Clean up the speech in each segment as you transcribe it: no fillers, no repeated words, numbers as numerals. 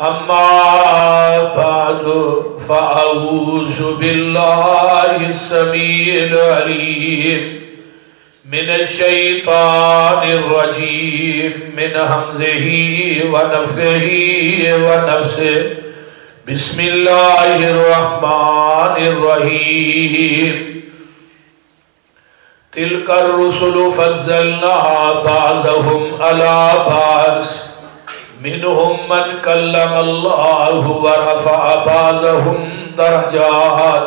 أما بعد فأعوذ بالله السميع العليم من الشيطان الرجيم من همزه ونفخه ونفسه بسم الله الرحمن الرحيم تلك الرسل فضلنا بعضهم على بعض منهم من كلم الله ورفع بعضهم درجات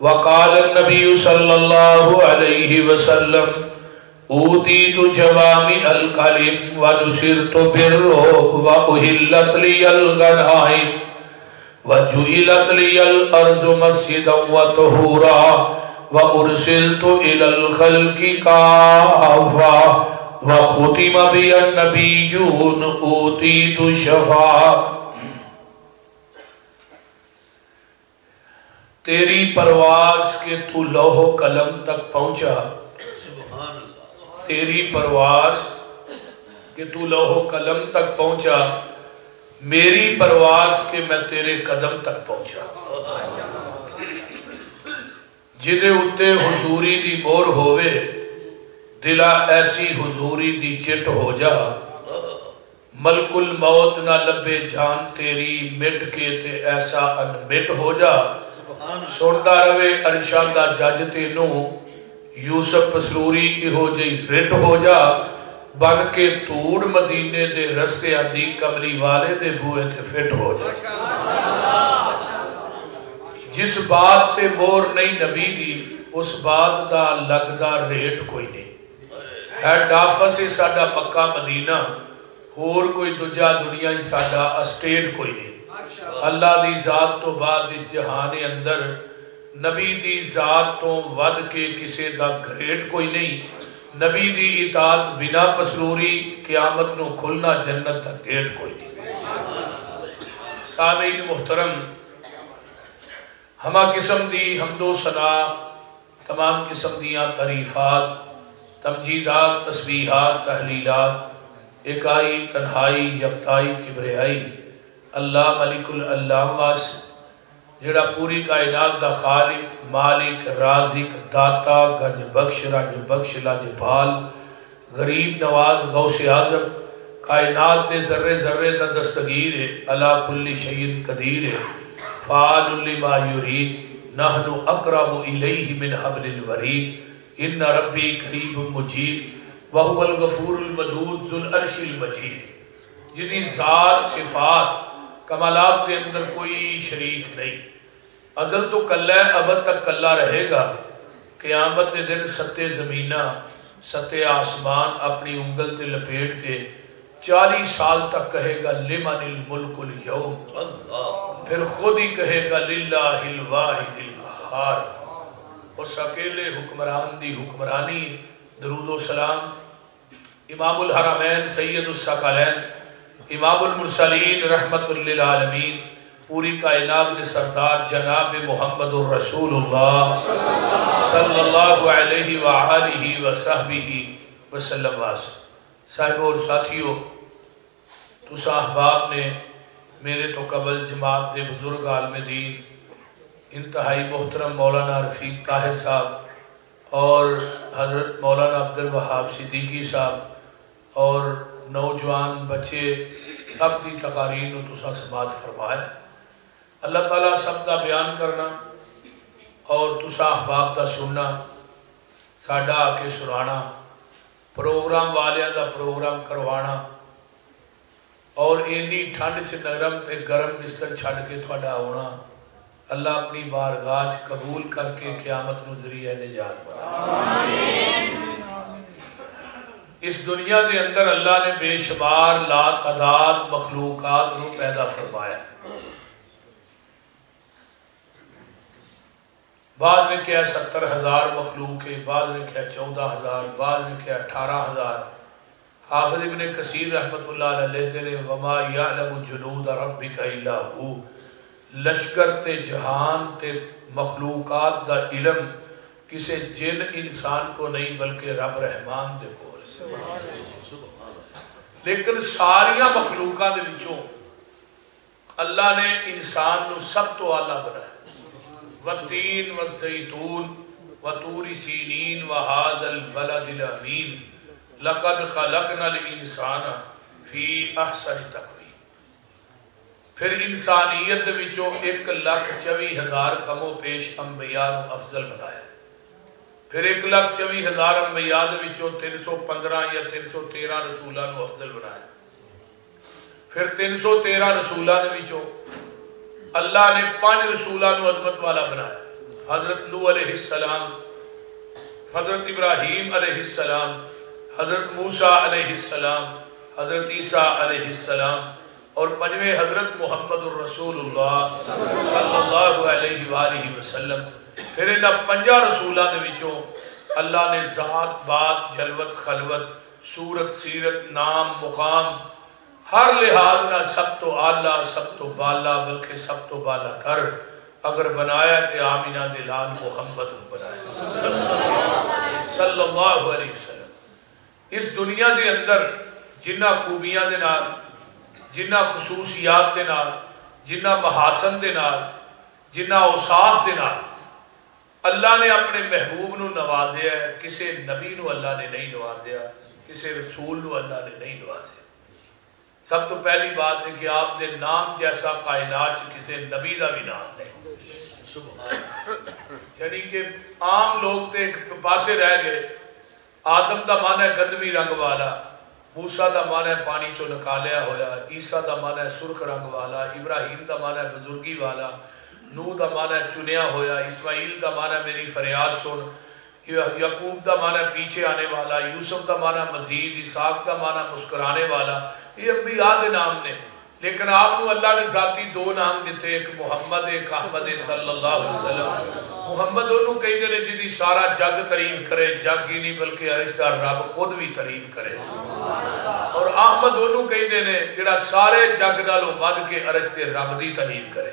وقال النبي صلى الله عليه وسلم أوتيت جوامع الكلم ونصرت بالرعب وأحلت لي الغنائم وجعلت لي الأرض مسجدا وطهورا وأرسلت إلى الخلق كافة وختم بي النبيون أوتيت شفاعة. تیری پرواز کے تو لوح و قلم تک پہنچا، تیری پرواز کہ تو لوح و قلم تک پہنچا، میری پرواز کہ میں تیرے قدم تک پہنچا. جدے اتے حضوری دی مور ہوئے دلا ایسی حضوری دی چٹ ہو جا، ملک الموت نہ لبے جان تیری مٹ کے تے ایسا انمٹ ہو جا. سنتا روے ارشادہ جج تینو یوسف پسروری کی ہو جئی رٹ ہو جا، بن کے توڑ مدینے دے رستے آدھی کملی والے دے بوئے تھے فٹ ہو جا. جس بات پہ مور نہیں نبی دی اس بات دا لگدا ریٹ کوئی نہیں. ہیڈ آفس ہی ساڈا مکہ مدینہ، اور کوئی دجا دنیا ہی ساڈا اسٹیٹ کوئی نہیں. اللہ دی ذات تو بعد اس جہان اندر نبی دی ذات تو ود کے کسے دا گریٹ کوئی نہیں. نبی دی اطاعت بنا پسروری قیامت نو کھلنا جنت دا گیٹ کوئی نہیں. سامعین محترم، ہما قسم دی حمد و ثنا، تمام قسم دیاں تعریفات، تمجیدات، تسبیحات، تحلیلات، اکائی، تنہائی، یکتائی، کبریائی اللہ ملک العلام واس جڑا پوری کائنات دا خالق، مالک، رازق، داتا، گنج بخش، رنج بخش، لاجپال، غریب نواز، غوث اعظم، کائنات دے ذرے ذرے دا دستگیر ہے، علا کل شیء قدیر ہے، فعال لما یرید، نحن اقرب الیہ من حبل الورید، ان ربی قریب مجید وہو الغفور الودود ذو العرش المجید. جنہی ذات صفات کمالات کے اندر کوئی شریک نہیں. ازل تو کلہ ہے، ابد تک کلہ رہے گا. قیامت کے دن ستے زمینہ ستے آسمان اپنی انگل تے لپیٹ کے 40 سال تک کہے گا لمن الملک اليوم، پھر خود ہی کہے گا للہ الواحد القہار. اس اکیلے حکمران دی حکمرانی. درود و سلام امام الحرمین سید الثقلین امام المرسلین رحمت للعالمین پوری کائنات کے سردار جناب محمد الرسول اللہ صلی اللہ علیہ وآلہ وصحبہ وسلم واس. صاحب اور ساتھیوں، تسا احباب نے میرے تو قبل جماعت دے بزرگ عالم دین انتہائی محترم مولانا رفیق طاہر صاحب اور حضرت مولانا عبد الوہاب صدیقی صاحب اور نوجوان بچے سب دی تقاریر نو تسا سماعت فرمایا. اللہ تعالیٰ سب دا بیان کرنا اور تسا احباب دا سننا، ساڈا آکے سنانا، پروگرام والیاں دا پروگرام کروانا اور اینی ٹھنڈ چ نرم تے گرم بستر چھڑ کے تھوڑا ہونا، اللہ اپنی بارگاہ قبول کر کے قیامت نو ذریعہ نجات بنا. اس دنیا دے اندر اللہ نے بے شمار لا تعداد مخلوقات نو پیدا فرمایا. بعض نے کیا 70,000 مخلوق ہے، بعض نے کیا 14,000، بعض نے کیا 18,000. حافظ ابن کثیر رحمت اللہ علیہ لکھتے ہیں وما یعلم جنود ربک الا ہو، لشکر تے جہان تے مخلوقات دا علم کسے جن انسان کو نہیں بلکہ رب رحمان دے کول. لیکن ساریاں مخلوقات دے وچوں اللہ نے انسان نو سب تو آلہ بنایا، والتین والزیتون وطور سینین وہذا البلد الامین لقد خلقنا الانسان فی احسن تقویم۔ پھر انسانیت دے وچوں 1,24,000 کم و پیش انبیاء نو افضل بنایا، پھر 1,24,000 انبیاء دے وچوں 315 یا 313 رسولاں نو افضل بنایا، پھر 313 رسولاں دے وچوں اللہ نے 5 رسولاں نو عظمت والا بنایا، حضرت نوح علیہ السلام، حضرت ابراہیم علیہ السلام، حضرت موسیٰ علیہ السلام، حضرت عیسیٰ علیہ السلام، اور 5ویں حضرت محمد الرسول اللہ صلی اللہ علیہ وآلہ وسلم۔ پھر انہاں 5 رسولاں دے وچوں اللہ نے ذات، بات، جلوت، خلوت، صورت، سیرت، نام، مقام، ہر لحاظ نہ سب تو اعلیٰ، سب تو بالا، بلکہ سب تو بالا کر اگر بنایا تے آمینہ دے لال محمد کو بنایا صلی اللہ علیہ وسلم۔ اس دنیا دے اندر جنہ خوبیاں دے نال، جنہ خصوصیات دے نال، جنہ محاسن دے نال، جنہ اوصاف دے نال اللہ نے اپنے محبوب نو نوازیا ہے، کسے نبی نو اللہ نے نہیں نوازیا، کسے رسول نو اللہ نے نہیں نوازیا۔ سب تو پہلی بات ہے کہ آپ دے نام جیسا کائنات کسے نبی دا بھی نام نہیں، یعنی کہ عام لوگ تے ایک پاسے رہ گئے۔ آدم دا معنی ہے گندمی رنگ والا، موسیٰ دا معنی ہے پانی چو نکالیا ہویا، عیسیٰ دا معنی ہے سرخ رنگ والا، ابراہیم دا معنی ہے بزرگی والا، نوح دا معنی ہے چنیا ہویا، اسماعیل دا معنی ہے میری فریاد سن، یعقوب دا معنی ہے پیچھے آنے والا، یوسف دا معنی ہے مزید، اسحاق دا معنی ہے مسکرانے والا۔ یہ انبیاء دے نام نے، لیکن آپ کو اللہ نے ذاتی 2 نام دیتے، ایک محمد، ایک احمد صلی اللہ علیہ وسلم۔ محمد انہوں کہیں دے جدی سارا جگ تعریف کرے، جگ ہی نہیں بلکہ عرشدار رب خود بھی تعریف کرے، اور احمد انہوں کہیں دے جڑا سارے جگ نالوں ود کے عرش دے رب دی تعریف کرے۔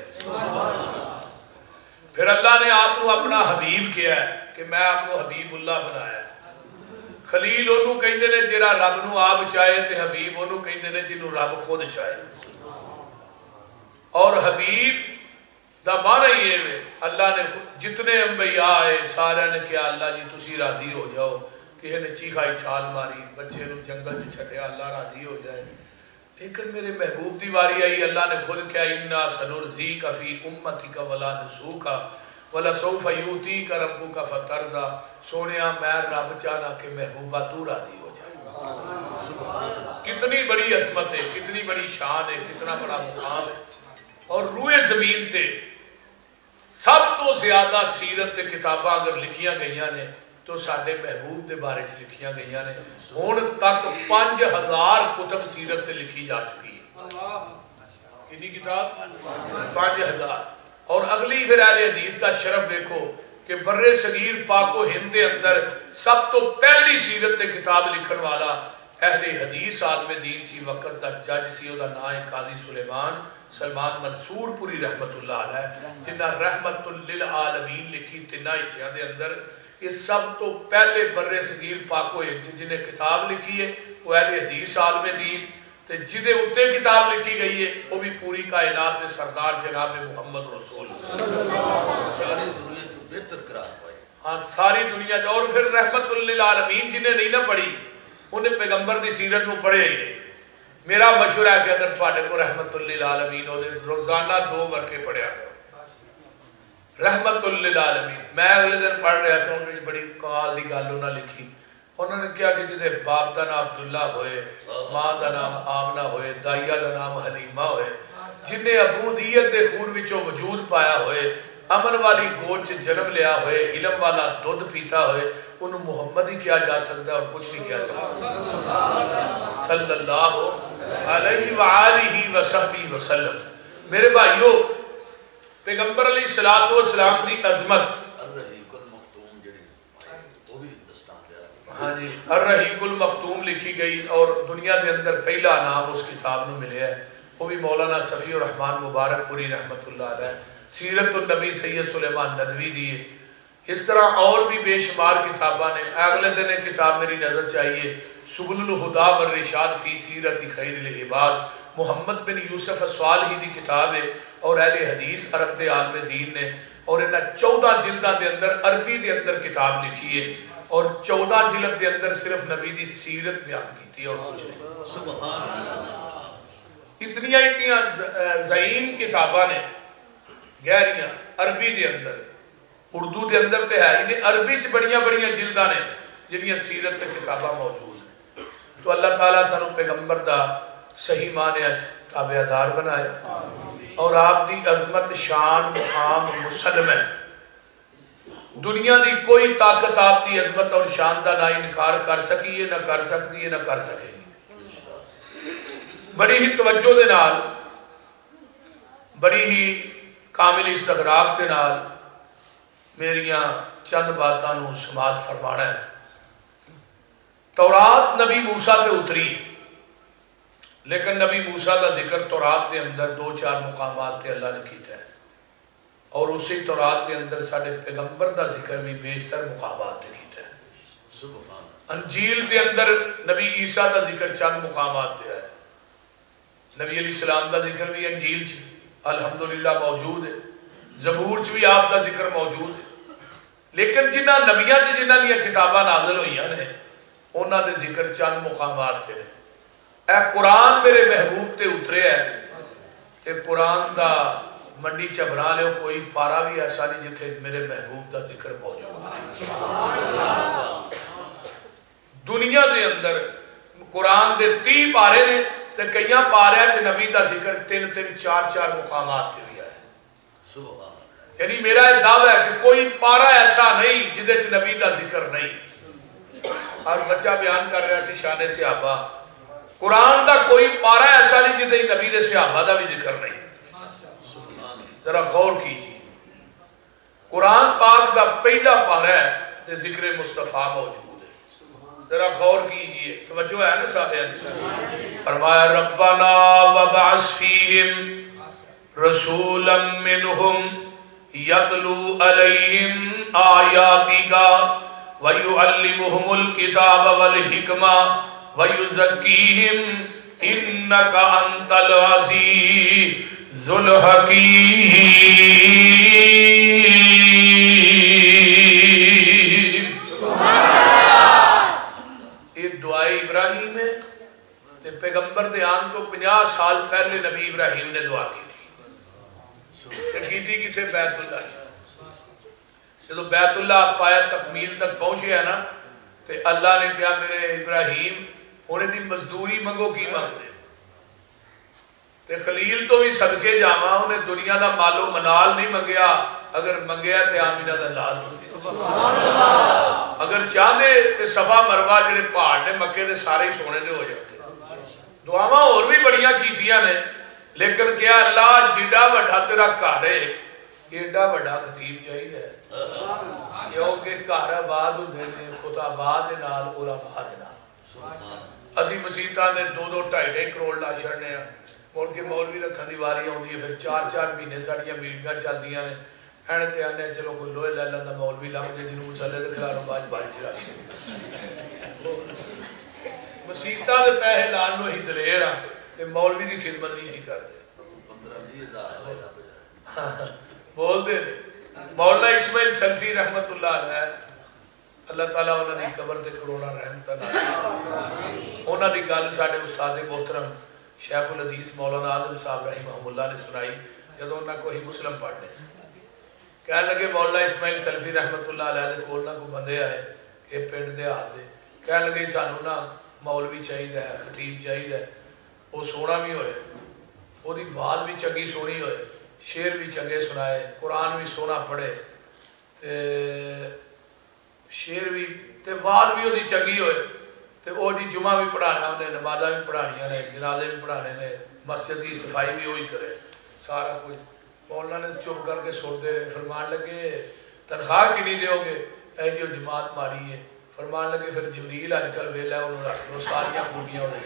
پھر اللہ نے آپ کو اپنا حبیب کیا ہے کہ میں آپ کو حبیب اللہ بنایا۔ خلیل انہوں کہیں دے جڑا رب نو آپ چاہے تے حبیب انہوں کہیں دے جنہوں رب خود چاہے۔ اور حبیب دا معنی یہ ہے اللہ نے جتنے انبیاء آئے سارے نے کیا اللہ جی تسی راضی ہو جاؤ، کسی نے چیخائی چھال ماری، بچے نو جنگل چ چھٹیا اللہ راضی ہو جائے، لیکن میرے محبوب دی واری آئی اللہ نے خود کیا اِنَّا سَنُرْزِيكَ فِي أُمَّتِكَ وَلَا نُسُوكَ وَلَسَوْفَ يُؤْتِيكَ رَبُّكَ فَتَرْضَىٰ۔ سونیا میں رب چاہنا کہ محبوبہ تو راضی ہو جائے۔ کتنی بڑی عظمت ہے، کتنی بڑی شان ہے، کتنا بڑا مقام ہے۔ اور روئے زمین تے سب تو زیادہ سیرت تے کتاباں اگر لکھیاں گئیاں نے تو ساڈے محبوب دے بارے چ لکھیاں گئیاں نے۔ ہن تک 5000 کتب سیرت تے لکھی جا چکی ہے۔ کتنی کتاب؟ 5000۔ اور اگلی پھر اہل حدیث کا شرف دیکھو کہ بر صغیر پاک و ہند کے اندر سب تو پہلی سیرت تے کتاب لکھن والا اہل حدیث عالم دین سی، وقت دا جج سی، او دا نام ہے قاضی سلمان منصور پوری رحمت اللہ علیہ، جنہ رحمت للعالمین لکھی 3 حصیاں دے اندر۔ یہ سب تو پہلے بر صغیر پاک و ہند جنہیں کتاب لکھی ہے وہ اہل حدیث عالم دین، تے جدے اتے کتاب لکھی گئی ہے وہ بھی پوری کائنات میں سردار جناب محمد رسول ساری دنیا کو بہتر قرار پائے۔ ہاں ساری دنیا جو، اور پھر رحمت للعالمین جنہیں نہیں نہ پڑھی انہیں پیغمبر دی سیرت میں پڑھے ہی نہیں۔ میرا مشورہ ہے کہ اگر تھوڑے کو رحمت للعالمین ہو روزانہ 2 ورقے پڑھیا کرو رحمت للعالمین۔ میں اگلے دن پڑھ رہا سا انہوں نے بڑی کمال دی گل انہوں نے لکھی، انہوں نے کیا کہ جدے باپ دا نام عبداللہ ہوئے، ماں دا نام آمنہ ہوئے، دائیہ دا نام حلیمہ ہوئے، جنہیں عبودیت دے خون وچوں وجود پایا ہوئے، امن والی گوچ جنم لیا ہوئے، علم والا دودھ پیتا ہوئے، انہوں محمد ہی کیا جا سکتا ہے اور کچھ نہیں کیا جا سکتا صلی اللہ علیہ وآلہ وصحبہ وسلم۔ میرے بھائیو پیغمبر علیہ السلام دی عظمت الرحیق المختوم لکھی گئی، اور دنیا دے اندر پہلا نام اس کتاب میں ملے ہے، وہ بھی مولانا صفی الرحمن مبارک پوری رحمت اللہ علیہ، سیرت النبی سید سلیمان ندوی دیئے۔ اس طرح اور بھی بے شمار کتاباں نے۔ اگلے دن ایک کتاب میری نظر چاہیے سبل الہدا والرشاد فی سیرت خیر العباد محمد بن یوسف الصالحی دی کتاب ہے اور اہل حدیث عرب دے عالم دین نے اور انہاں 14 جلداں دے اندر عربی دے اندر کتاب لکھی ہے اور 14 جلد دے اندر صرف نبی دی سیرت بیان کی تھی اور کچھ نہیں. سبحان اللہ. اتنیاں زعیم کتاباں نے گہریاں عربی دے اندر اردو دے اندر تے ہے ہی نہیں عربی چ بڑیاں بڑیاں جلداں نے جنیاں سیرت تے کتاباں موجود ہیں. تو اللہ تعالیٰ سانو پیغمبر دا صحیح معنی اچ تابعدار بنائے اور آپ دی عظمت شان مقام مسلم ہے. دنیا دی کوئی طاقت آپ دی عظمت اور شان دا نہ انکار کر سکی ہے نہ کر سکتی ہے نہ کر سکے گی. بڑی ہی توجہ دے نال بڑی ہی کامل استغراق دے نال میریاں چند باتاں نو سماعت فرمانا ہے. تورات نبی موسیٰ تے اتری لیکن نبی موسیٰ کا ذکر تورات دے اندر 2-4 مقامات تے اللہ نے کیتا ہے اور اسی تورات دے اندر ساڑھے پیغمبر دا ذکر بھی بیشتر مقامات تے کیتا ہے. انجیل دے اندر نبی عیسیٰ دا ذکر چند مقامات تے ہے. نبی علیہ السلام دا ذکر بھی انجیل چ الحمدللہ موجود ہے. زبور چ بھی آپ دا ذکر موجود ہے. لیکن جنہ نبیاں تے جنہ لیا کتاباں نازل ہوئیاں نے انہاں دے ذکر چند مقامات تے ہیں. اے قرآن میرے محبوب تے اترے ہے کہ قرآن دا منڈی چبرا لے کوئی پارا بھی ایسا نہیں جتھے میرے محبوب دا ذکر موجود ہے. دنیا دے اندر قرآن دے 30 پارے نے تے کئیاں پارے چ نبی دا ذکر 3-3 4-4 مقامات تے بھی ہے. یعنی میرا یہ دعویٰ ہے کہ کوئی پارا ایسا نہیں جدے چ نبی دا ذکر نہیں. اور بچہ بیان کر رہا سی شان صحابہ قرآن دا کوئی پارا ایسا نہیں جدے نبی دے صحابہ دا بھی ذکر نہیں. ذرا غور کیجیے قرآن پاک دا پہلا پارا ہے تے ذکر مصطفیٰ موجود ہے. ذرا غور کیجیے توجہ ہے نا صاحب. فرمایا ربنا وبعث فیہم رسولا منہم یتلو علیہم آیاتک وَيُعَلِّمُهُمُ الْكِتَابَ وَالْحِكْمَةَ وَيُزَكِّيهِمْ إِنَّكَ أَنْتَ الْعَزِيزُ الْحَكِيمُ. یہ دعائے ابراہیم ہے کہ پیغمبر دے آن کو 50 سال پہلے نبی ابراہیم نے دعا کی تھی. کی تھی کسے بیت اللہ جب بیت اللہ پایا تکمیل تک پہنچے ہے نا تو اللہ نے کہا میرے ابراہیم ہونے دی مزدوری منگو کی مانگ دے تے خلیل تو بھی صدقے جاما انہیں دنیا دا مال و منال نہیں منگیا اگر منگیا تے آمینہ دا لال اگر چاہنے تے صفا مروہ جڑے پہاڑ نے مکے دے سارے سونے دے ہو جاتے. دعاواں اور بھی بڑیاں کیتیاں نے لیکن کیا اللہ جڑا بڑا تیرا کارے ایڈا بڑا خطیب چاہیے کیونکہ گھر آباد ہوندے نے خدا آباد نال علماء دے نال. اسی مسیتاں دے 2-2-2.5 کروڑ لا چھڑنے ہیں مڑ کے مولوی رکھن دی واری آوندی ہے پھر 4-4 مہینے ساڈیاں میٹنگاں چلدیاں نے این تے آنے چلو کوئی لوہے لے لیندا مولوی لگ جے جنوں مسلے دے کھلارو باج باری چلا مسیتاں دے پیسے لان نو ہی دلیر ہاں تے مولوی دی خدمت نہیں ہی کرتے 15-20 بول دے مولانا اسماعیل سلفی رحمت اللہ علیہ اللہ تعالیٰ انہوں نے قبر تے کروڑا رحمت اللہ انہوں نے گل ساڑھے استاد محترم شیخ الحدیث مولانا آدم صاحب رحمہ اللہ نے سنائی جب انہوں کو ہی مسلم پڑھنے سے کہنے لگے مولانا اسماعیل سلفی رحمت اللہ علیہ دے کولنا کو بندے آئے کہ پنڈ دے آتے دے کہنے لگے سانو نا مولوی چاہیے ہے خطیب چاہیے وہ سونا بھی ہوئے وہ دی بات بھی چنگی سونی ہوئے شیر بھی چنگے سنائے قرآن بھی سونا پڑھے شیر بھی تے بات بھی وہ دی چنگی ہوئے تے وہ دی جمعہ بھی پڑھانا انہیں نمازہ بھی پڑھانیاں نے جنازے بھی پڑھانے نے مسجد کی صفائی بھی وہی کرے سارا کچھ. مولانا نے چپ کر کے سوڑ دے فرمان لگے تنخواہ کی نہیں دیو گے اے جو جماعت ماری ہے فرمان لگے پھر جبریل آج کل ویلہ انہوں رکھ دو ساریاں پوٹیاں ہو رہی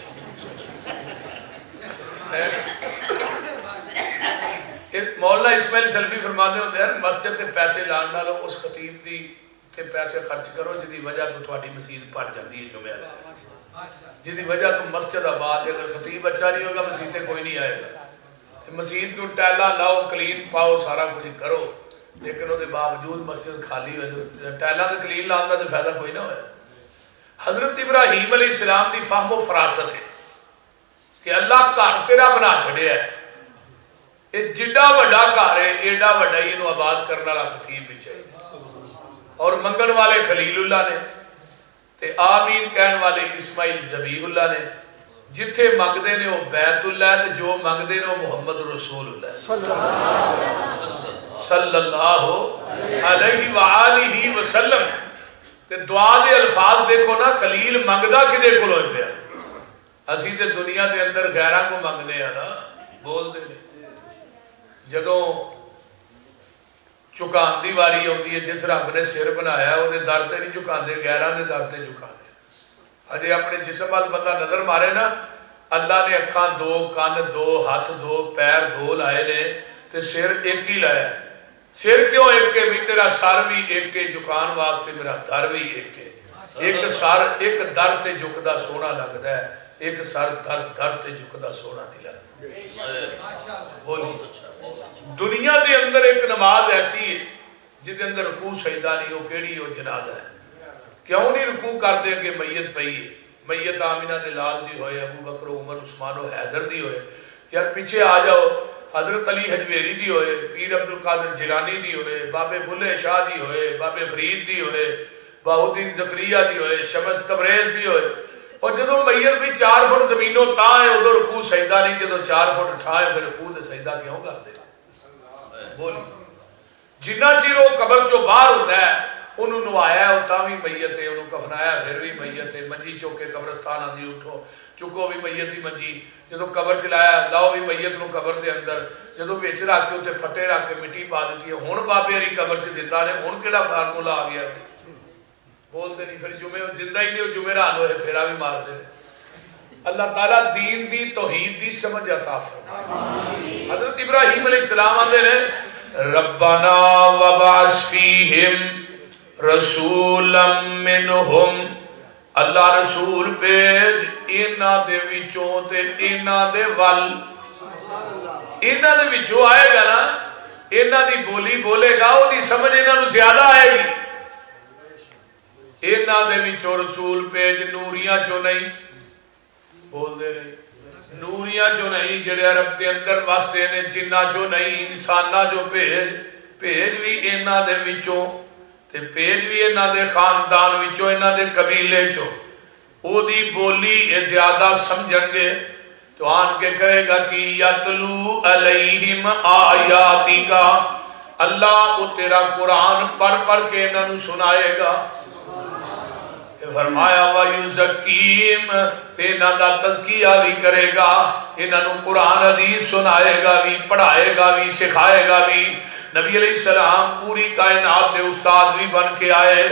مولانا اسماعیل سلفی فرمانے ہوتے ہیں مسجد تے پیسے لاننا لو اس خطیب دی تے پیسے خرچ کرو جدی وجہ تو تھوڑی مسجد پڑھ جاندی ہے جمعہ جس کی وجہ تو مسجد آباد ہے، اگر خطیب اچھا نہیں ہوگا مسجد سے کوئی نہیں آئے گا۔ مسجد کو ٹائلاں لاؤ، کلین پاؤ، سارا کچھ کرو، لیکن وہ باوجود مسجد خالی ہوئے، ٹائلاں تو کلین لاؤں گا تو فائدہ کوئی نہ ہوئے۔ حضرت ابراہیم علیہ السلام کی فہم و فراست ہے کہ اللہ گھر تیرا بنا چھڑیا ہے، یہ جڈا وڈا گھر ہے، ایڈا وڈا ہی انہوں آباد کرنے والا خطیب بھی چاہیے، اور منگن والے خلیل اللہ نے تے آمین کہن والے اسماعیل ذبیح اللہ نے، جتھے منگدے نے وہ بیت اللہ ہے، جو منگدے نے وہ محمد رسول اللہ صلی اللہ علیہ وآلہ وسلم۔ تے دعا دے الفاظ دیکھو نا، خلیل منگدہ کدے کو لوگ دیا، اسی تے دنیا دے اندر غیرہ کو منگنے ہیں نا، بول دے لیں جدوں چکان دی واری ہوتی ہے، جس رب نے سر بنایا وہ دے در تے نہیں چکان دے، غیرہ دے در تے چکان دے۔ اجے اپنے جسم وال بندہ نظر مارے نا، اللہ نے اکھاں دو، کان دو، ہاتھ دو، پیر دو لائے نے، تے سر ایک ہی لایا ہے۔ سر کیوں ایک کے بھی؟ تیرا سر بھی ایک کے، جکان واسطے میرا در بھی ایک کے۔ ایک سر ایک در تے جھکدا سونا لگدا ہے، ایک سر در تے جھکدا سونا نہیں لگدا۔ بولی دنیا دے اندر ایک نماز ایسی ہے جس دے اندر رکوع سجدہ نہیں، ہو کیڑی ہو جنازہ ہے۔ کیوں نہیں رکوع کر دے کہ میت پئی ہے؟ میت آمینہ دے لال دی ہوئے، ابو بکر عمر عثمان و حیدر دی ہوئے، یار پیچھے آ جاؤ، حضرت علی حجویری دی ہوئے، پیر عبدالقادر جیلانی دی ہوئے، بابے بلے شاہ دی ہوئے، بابے فرید دی ہوئے، بہاؤالدین زکریہ دی ہوئے، شمس تبریز دی ہوئے، اور جدو میت بھی 4 فٹ زمینوں تاں ہے ادھر رکوع سجدہ نہیں، جدو 4 فٹ اٹھائے پھر رکوع تے سجدہ کیوں کرتے؟ بولی جنہ چیر وہ قبر چو باہر ہوتا ہے، انہوں نوایا ہے، تاں بھی میت ہے، انہوں کفنایا پھر بھی میت ہے، منجی چوکے قبرستان آندھی اٹھو، چکو بھی میت ہی منجی، جدو قبر چلایا لاؤ بھی میت نو قبر دے اندر، جدو ویچ رکھ کے اتنے پھٹے رکھ کے مٹی پا دیتی ہے، ہون بابے ہری قبر چ زندہ نے، ہون کیڑا فارمولا آ گیا؟ بولتے نہیں، پھر جمعے زندہ ہی نہیں ہو، جمعران ہوئے پھیرا بھی مار دے۔ اللہ تعالیٰ دین دی توحید دی سمجھ عطا فرمائے۔ حضرت ابراہیم علیہ السلام آتے ہیں ربنا وبعث فیہم رسولا منہم، اللہ رسول پیج اینا دے وچوں تے اینا دے ول، اینا دے وچوں آئے گا نا، اینا دی بولی بولے گا، وہ دی سمجھ اینا نو زیادہ آئے گی۔ اینا دے وچوں رسول پیج نوریاں چو نہیں، بول دے رہے نوریاں جو نہیں، جڑے عرب دے اندر واسطے نے، جنہ جو نہیں، انسانہ جو پیج بھی اینا دے وچوں، تے پیج بھی اینا دے خاندان وچوں، اینا دے قبیلے چو، او دی بولی اے زیادہ سمجھن گے تو آن کے کہے گا کہ یتلو علیہم آیاتی کا، اللہ کو تیرا قرآن پڑھ پڑھ کے انہوں سنائے گا، فرمایا وَيُزَكِّيهِمْ انہاں دا تزکیہ بھی کرے گا، انہوں قرآن حدیث سنائے گا بھی، پڑھائے گا بھی، سکھائے گا بھی۔ نبی علیہ السلام پوری کائنات دے استاد بھی بن کے آئے،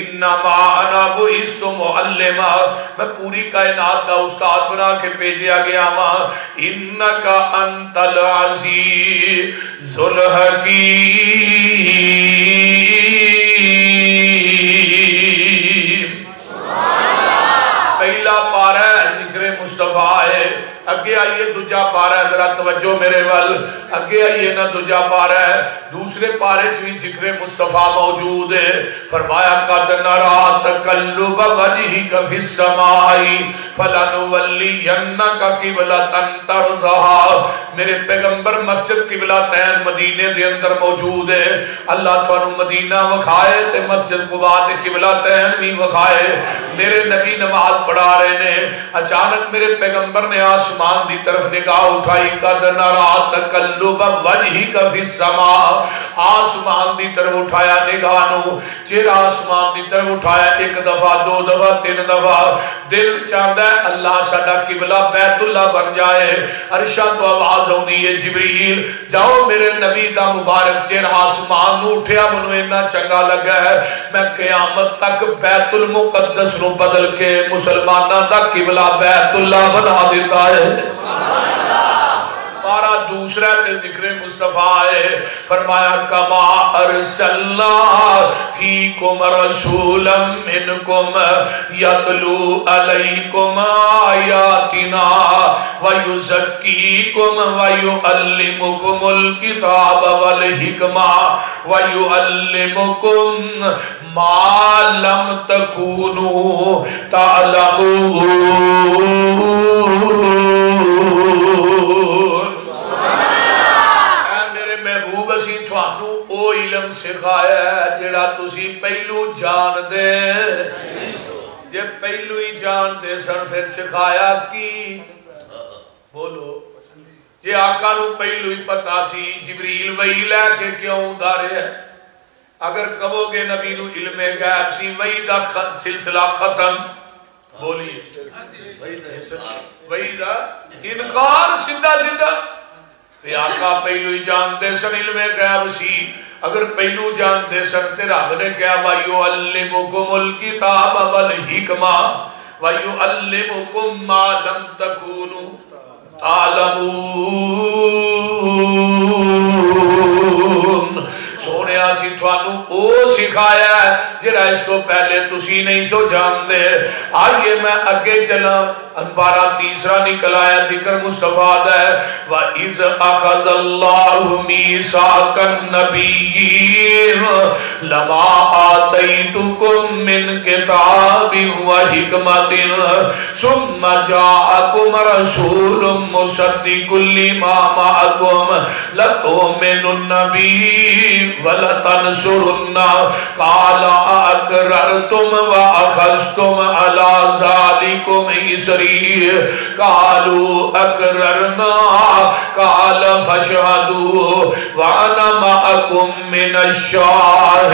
انما انا بعثت معلما، میں پوری کائنات دا استاد بنا کے بھیجا گیا ہوں، انکا انت العزیز الحکیم۔ پہلا پارہ ذکر مصطفیٰ ہے، اگے آئیے دوجا پارہ ہے، ذرا توجہ میرے وال، اگے آئیے نا دوجا پارہ ہے، دوسرے پارے چوی ذکر مصطفیٰ موجود ہے۔ فرمایا قد نرا تقلب وجہک فی السماء فلنولینک قبلۃ ترضاها، میرے پیغمبر مسجد قبلتین مدینے دے اندر موجود ہے، اللہ تھانو مدینہ وکھائے تے مسجد قباء تے قبلتین بھی وکھائے۔ میرے نبی نماز پڑھا رہے نے، اچانک میرے پیغمبر نے آسمان دی طرف نگاہ اٹھائی، قد نرا تقلب وجہک فی السماء، آسمان دی طرف اٹھایا نگاہ نو، چہرہ آسمان دی طرف اٹھایا، ایک دفعہ، 2 دفعہ، 3 دفعہ، دل چاہتا ہے اللہ ساڈا قبلہ بیت اللہ بن جائے۔ عرشاں تو آواز آؤندی ہے جبریل جاؤ میرے نبی دا مبارک چہرہ آسمان نو اٹھیا، منو اتنا چنگا لگا ہے، میں قیامت تک بیت المقدس نو بدل کے مسلمانہ دا قبلہ بیت اللہ بنا دیتا ہے۔ پارا دوسرا تے ذکر مصطفیٰ ہے، فرمایا کما ارسلنا فیکم رسولا منکم یتلو علیکم آیاتنا ویزکیکم ویعلمکم الکتاب والحکمہ ویعلمکم ما لم تکونوا تعلمون۔ او علم سکھایا ہے جڑا تسی پہلو جان دے، جے پہلو ہی جان دے سن پھر سکھایا کی؟ بولو جے آقا نو پہلو ہی پتا سی جبریل وحی لے کے کیوں دارے ہے؟ اگر کہو گے نبی نو علم غیب سی وحی دا سلسلہ ختم، بولیے وحی دا انکار سدھا سدھا۔ تے آقا پہلو ہی جان دے سن علم غیب سی، اگر پہلو جان دے سن تے رب نے کہا وَيُعَلِّمُكُمُ الْكِتَابَ وَالْحِکْمَةَ وَيُعَلِّمُكُم مَّا لَمْ تَكُونُوا تَعْلَمُونَ۔ سونے آسی توانو او سکھایا ہے جرا اس تو پہلے تسی نہیں سو جان دے۔ آئیے میں اگے چلا، انبارہ تیسرا نکل آیا ذکر مصطفیٰ ہے، وَإِذْ أَخَذَ اللَّهُ مِيثَاقَ النَّبِيِّينَ لَمَا آتَيْتُكُم مِّن كِتَابٍ وَحِكْمَةٍ ثُمَّ جَاءَكُمْ رَسُولٌ مُصَدِّقٌ لِّمَا مَعَكُمْ لَتُؤْمِنُنَّ بِهِ وَلَتَنصُرُنَّهُ قَالَ أَأَقْرَرْتُمْ وَأَخَذْتُمْ عَلَى ذَلِكُمْ إِصْرِي قَالُوا أَقْرَرْنَا قَالَ فَاشْهَدُوا وَأَنَا مَعَكُمْ مِنَ الشَّاهِدِينَ۔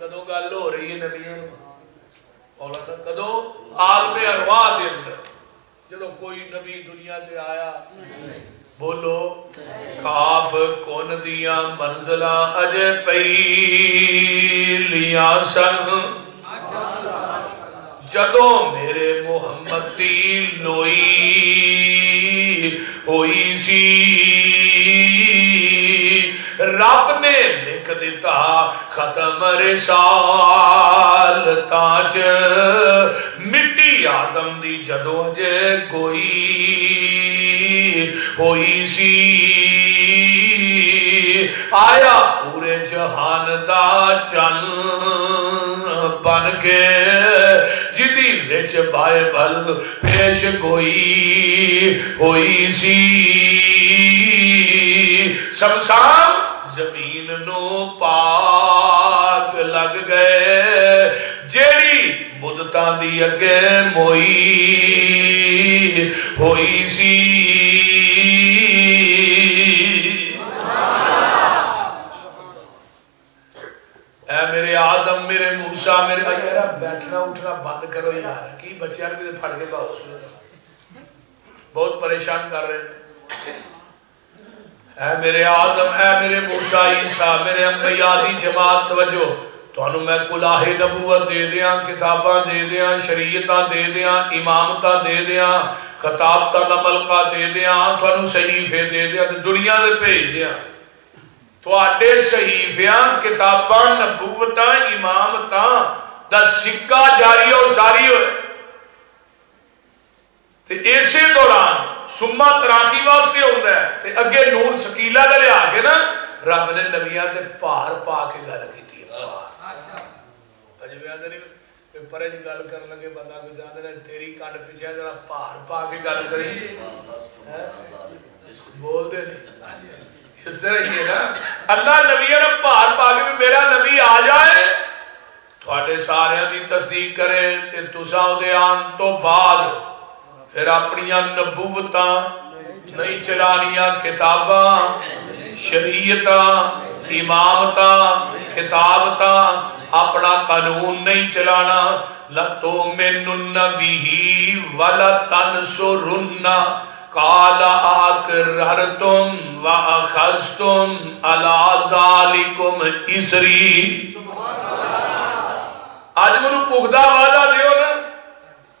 کدوں گل ہو رہی ہے نبیوں اولادا کدوں؟ عالم ارواح دے اندر جدو کوئی نبی دنیا تے آیا، بولو کاف کون دیا منزلہ اجے پہلیاں سن، جدو میرے محمد دی لوئی ہوئی سی، رب نے لکھ دیتا ختم رسالتاں چ مٹی آدم دی جدو اجے کوئی ہوئی سی، آیا پورے جہان دا چن بن کے جدی وچ بائبل پیش گوئی ہوئی سی، سمسام زمین نو پاک لگ گئے جیڑی مدتاں دی اگے موئی ہوئی سی۔ اے میرے آدم میرے موسیٰ میرے یارا بیٹھنا اٹھنا بند کرو یار، کی بچے یار میرے پھڑ کے باؤ سنو بہت پریشان کر رہے ہیں۔ اے میرے آدم اے میرے موسیٰ عیسیٰ میرے انبیاء دی جماعت توجہ، تو انہوں میں کلاہ نبوت دے دیاں، کتاباں دے دیاں، شریعتاں دے دیاں، امامتاں دے دیاں، خطابتاں ملکہ دے دیاں، تو انہوں صحیفے دے دیاں، دنیا دے بھیج دیاں، تو آٹے صحیفیاں کتاباں نبوتاں امامتاں دا سکہ جاری اور ساری ہوئے، تو ایسے دوران سمہ تراخی واسطے ہوتا ہے، تو اگے نور سکیلہ دلے آگے نا رب نے نبیاں تے پار پا کے گل کی تھی، پرج گل کر لگے بندہ کو جاندے رہے تیری کانڈ پیچھے جڑا پار پا کے گل کری بول دے نہیں، اس طرح ہی ہے نا اللہ نبیہ نے پار پا کے میرا نبی آ جائے تھوڑے سارے دی تصدیق کرے تے تساں دے آن تو بعد پھر اپنیاں نبوتاں نہیں چلانیاں، کتاباں شریعتاں امامتاں کتابتاں اپنا قانون نہیں چلانا، لَتُؤْمِنُنَّ بِهِ وَلَتَنْصُرُنَّ قَالَ أَقْرَرْتُمْ وَأَخَذْتُمْ عَلَى ذَلِكُمْ إِصْرِي۔ اج مینوں پختہ وعدہ دیو نا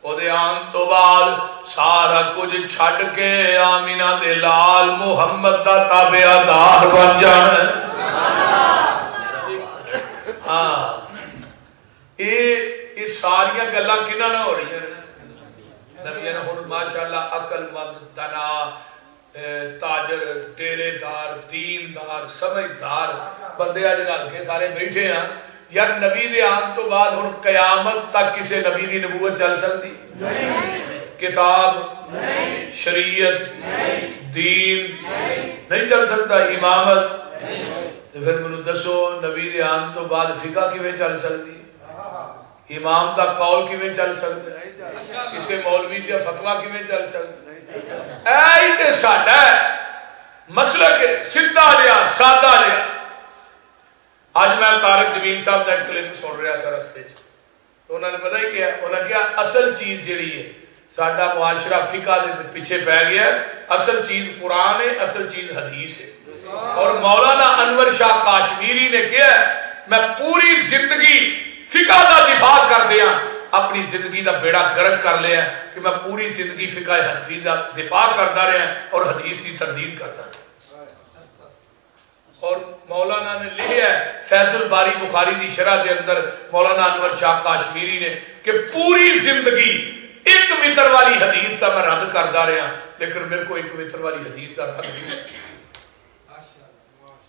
او دے آن تو بعد سارا کچھ چھڈ کے آمینہ دے لال محمد دا تابعدار بن جانا ہاں یہ ساریاں گلاں کنہاں نہ ہو رہی ہیں نبی نے ہن ماشاءاللہ عقل مند دانا تاجر ڈیرے دار دین دار سمجھدار بندے اج رل کے سارے بیٹھے ہیں یار نبی دے آن تو بعد ہن قیامت تک کسے نبی دی نبوت چل سکتی کتاب شریعت دین نہیں چل سکتا امامت تو پھر منو دسو نبی دے آن تو بعد فقہ کیویں چل سکتی امام دا قول کیویں چل سکتا کسے مولوی دا فتویٰ کیویں چل سکتا اے تے ساڈا مسلک سیدھا لیا سادہ لیا آج میں طارق جمیل صاحب دا ایک کلپ سن رہا سا رستے تو انہوں نے پتہ ہی کیا انہوں نے کیا اصل چیز جڑی ہے ساڈا معاشرہ فقہ دے پیچھے پہ گیا ہے اصل چیز قرآن ہے اصل چیز حدیث ہے اور مولانا انور شاہ کاشمیری نے کیا ہے میں پوری زندگی فقہ دا دفاع کر دیا اپنی زندگی دا بیڑا گرک کر لیا کہ میں پوری زندگی فقہ حنفی دا دفاع کرتا رہا اور حدیث کی تردید کرتا رہا اور مولانا نے لکھا ہے فیض الباری بخاری دی شرح دے اندر مولانا انور شاہ کاشمیری نے کہ پوری زندگی ایک وطر والی حدیث دا میں رد کرتا رہا لیکن میرے کو ایک وطر والی حدیث دا رد نہیں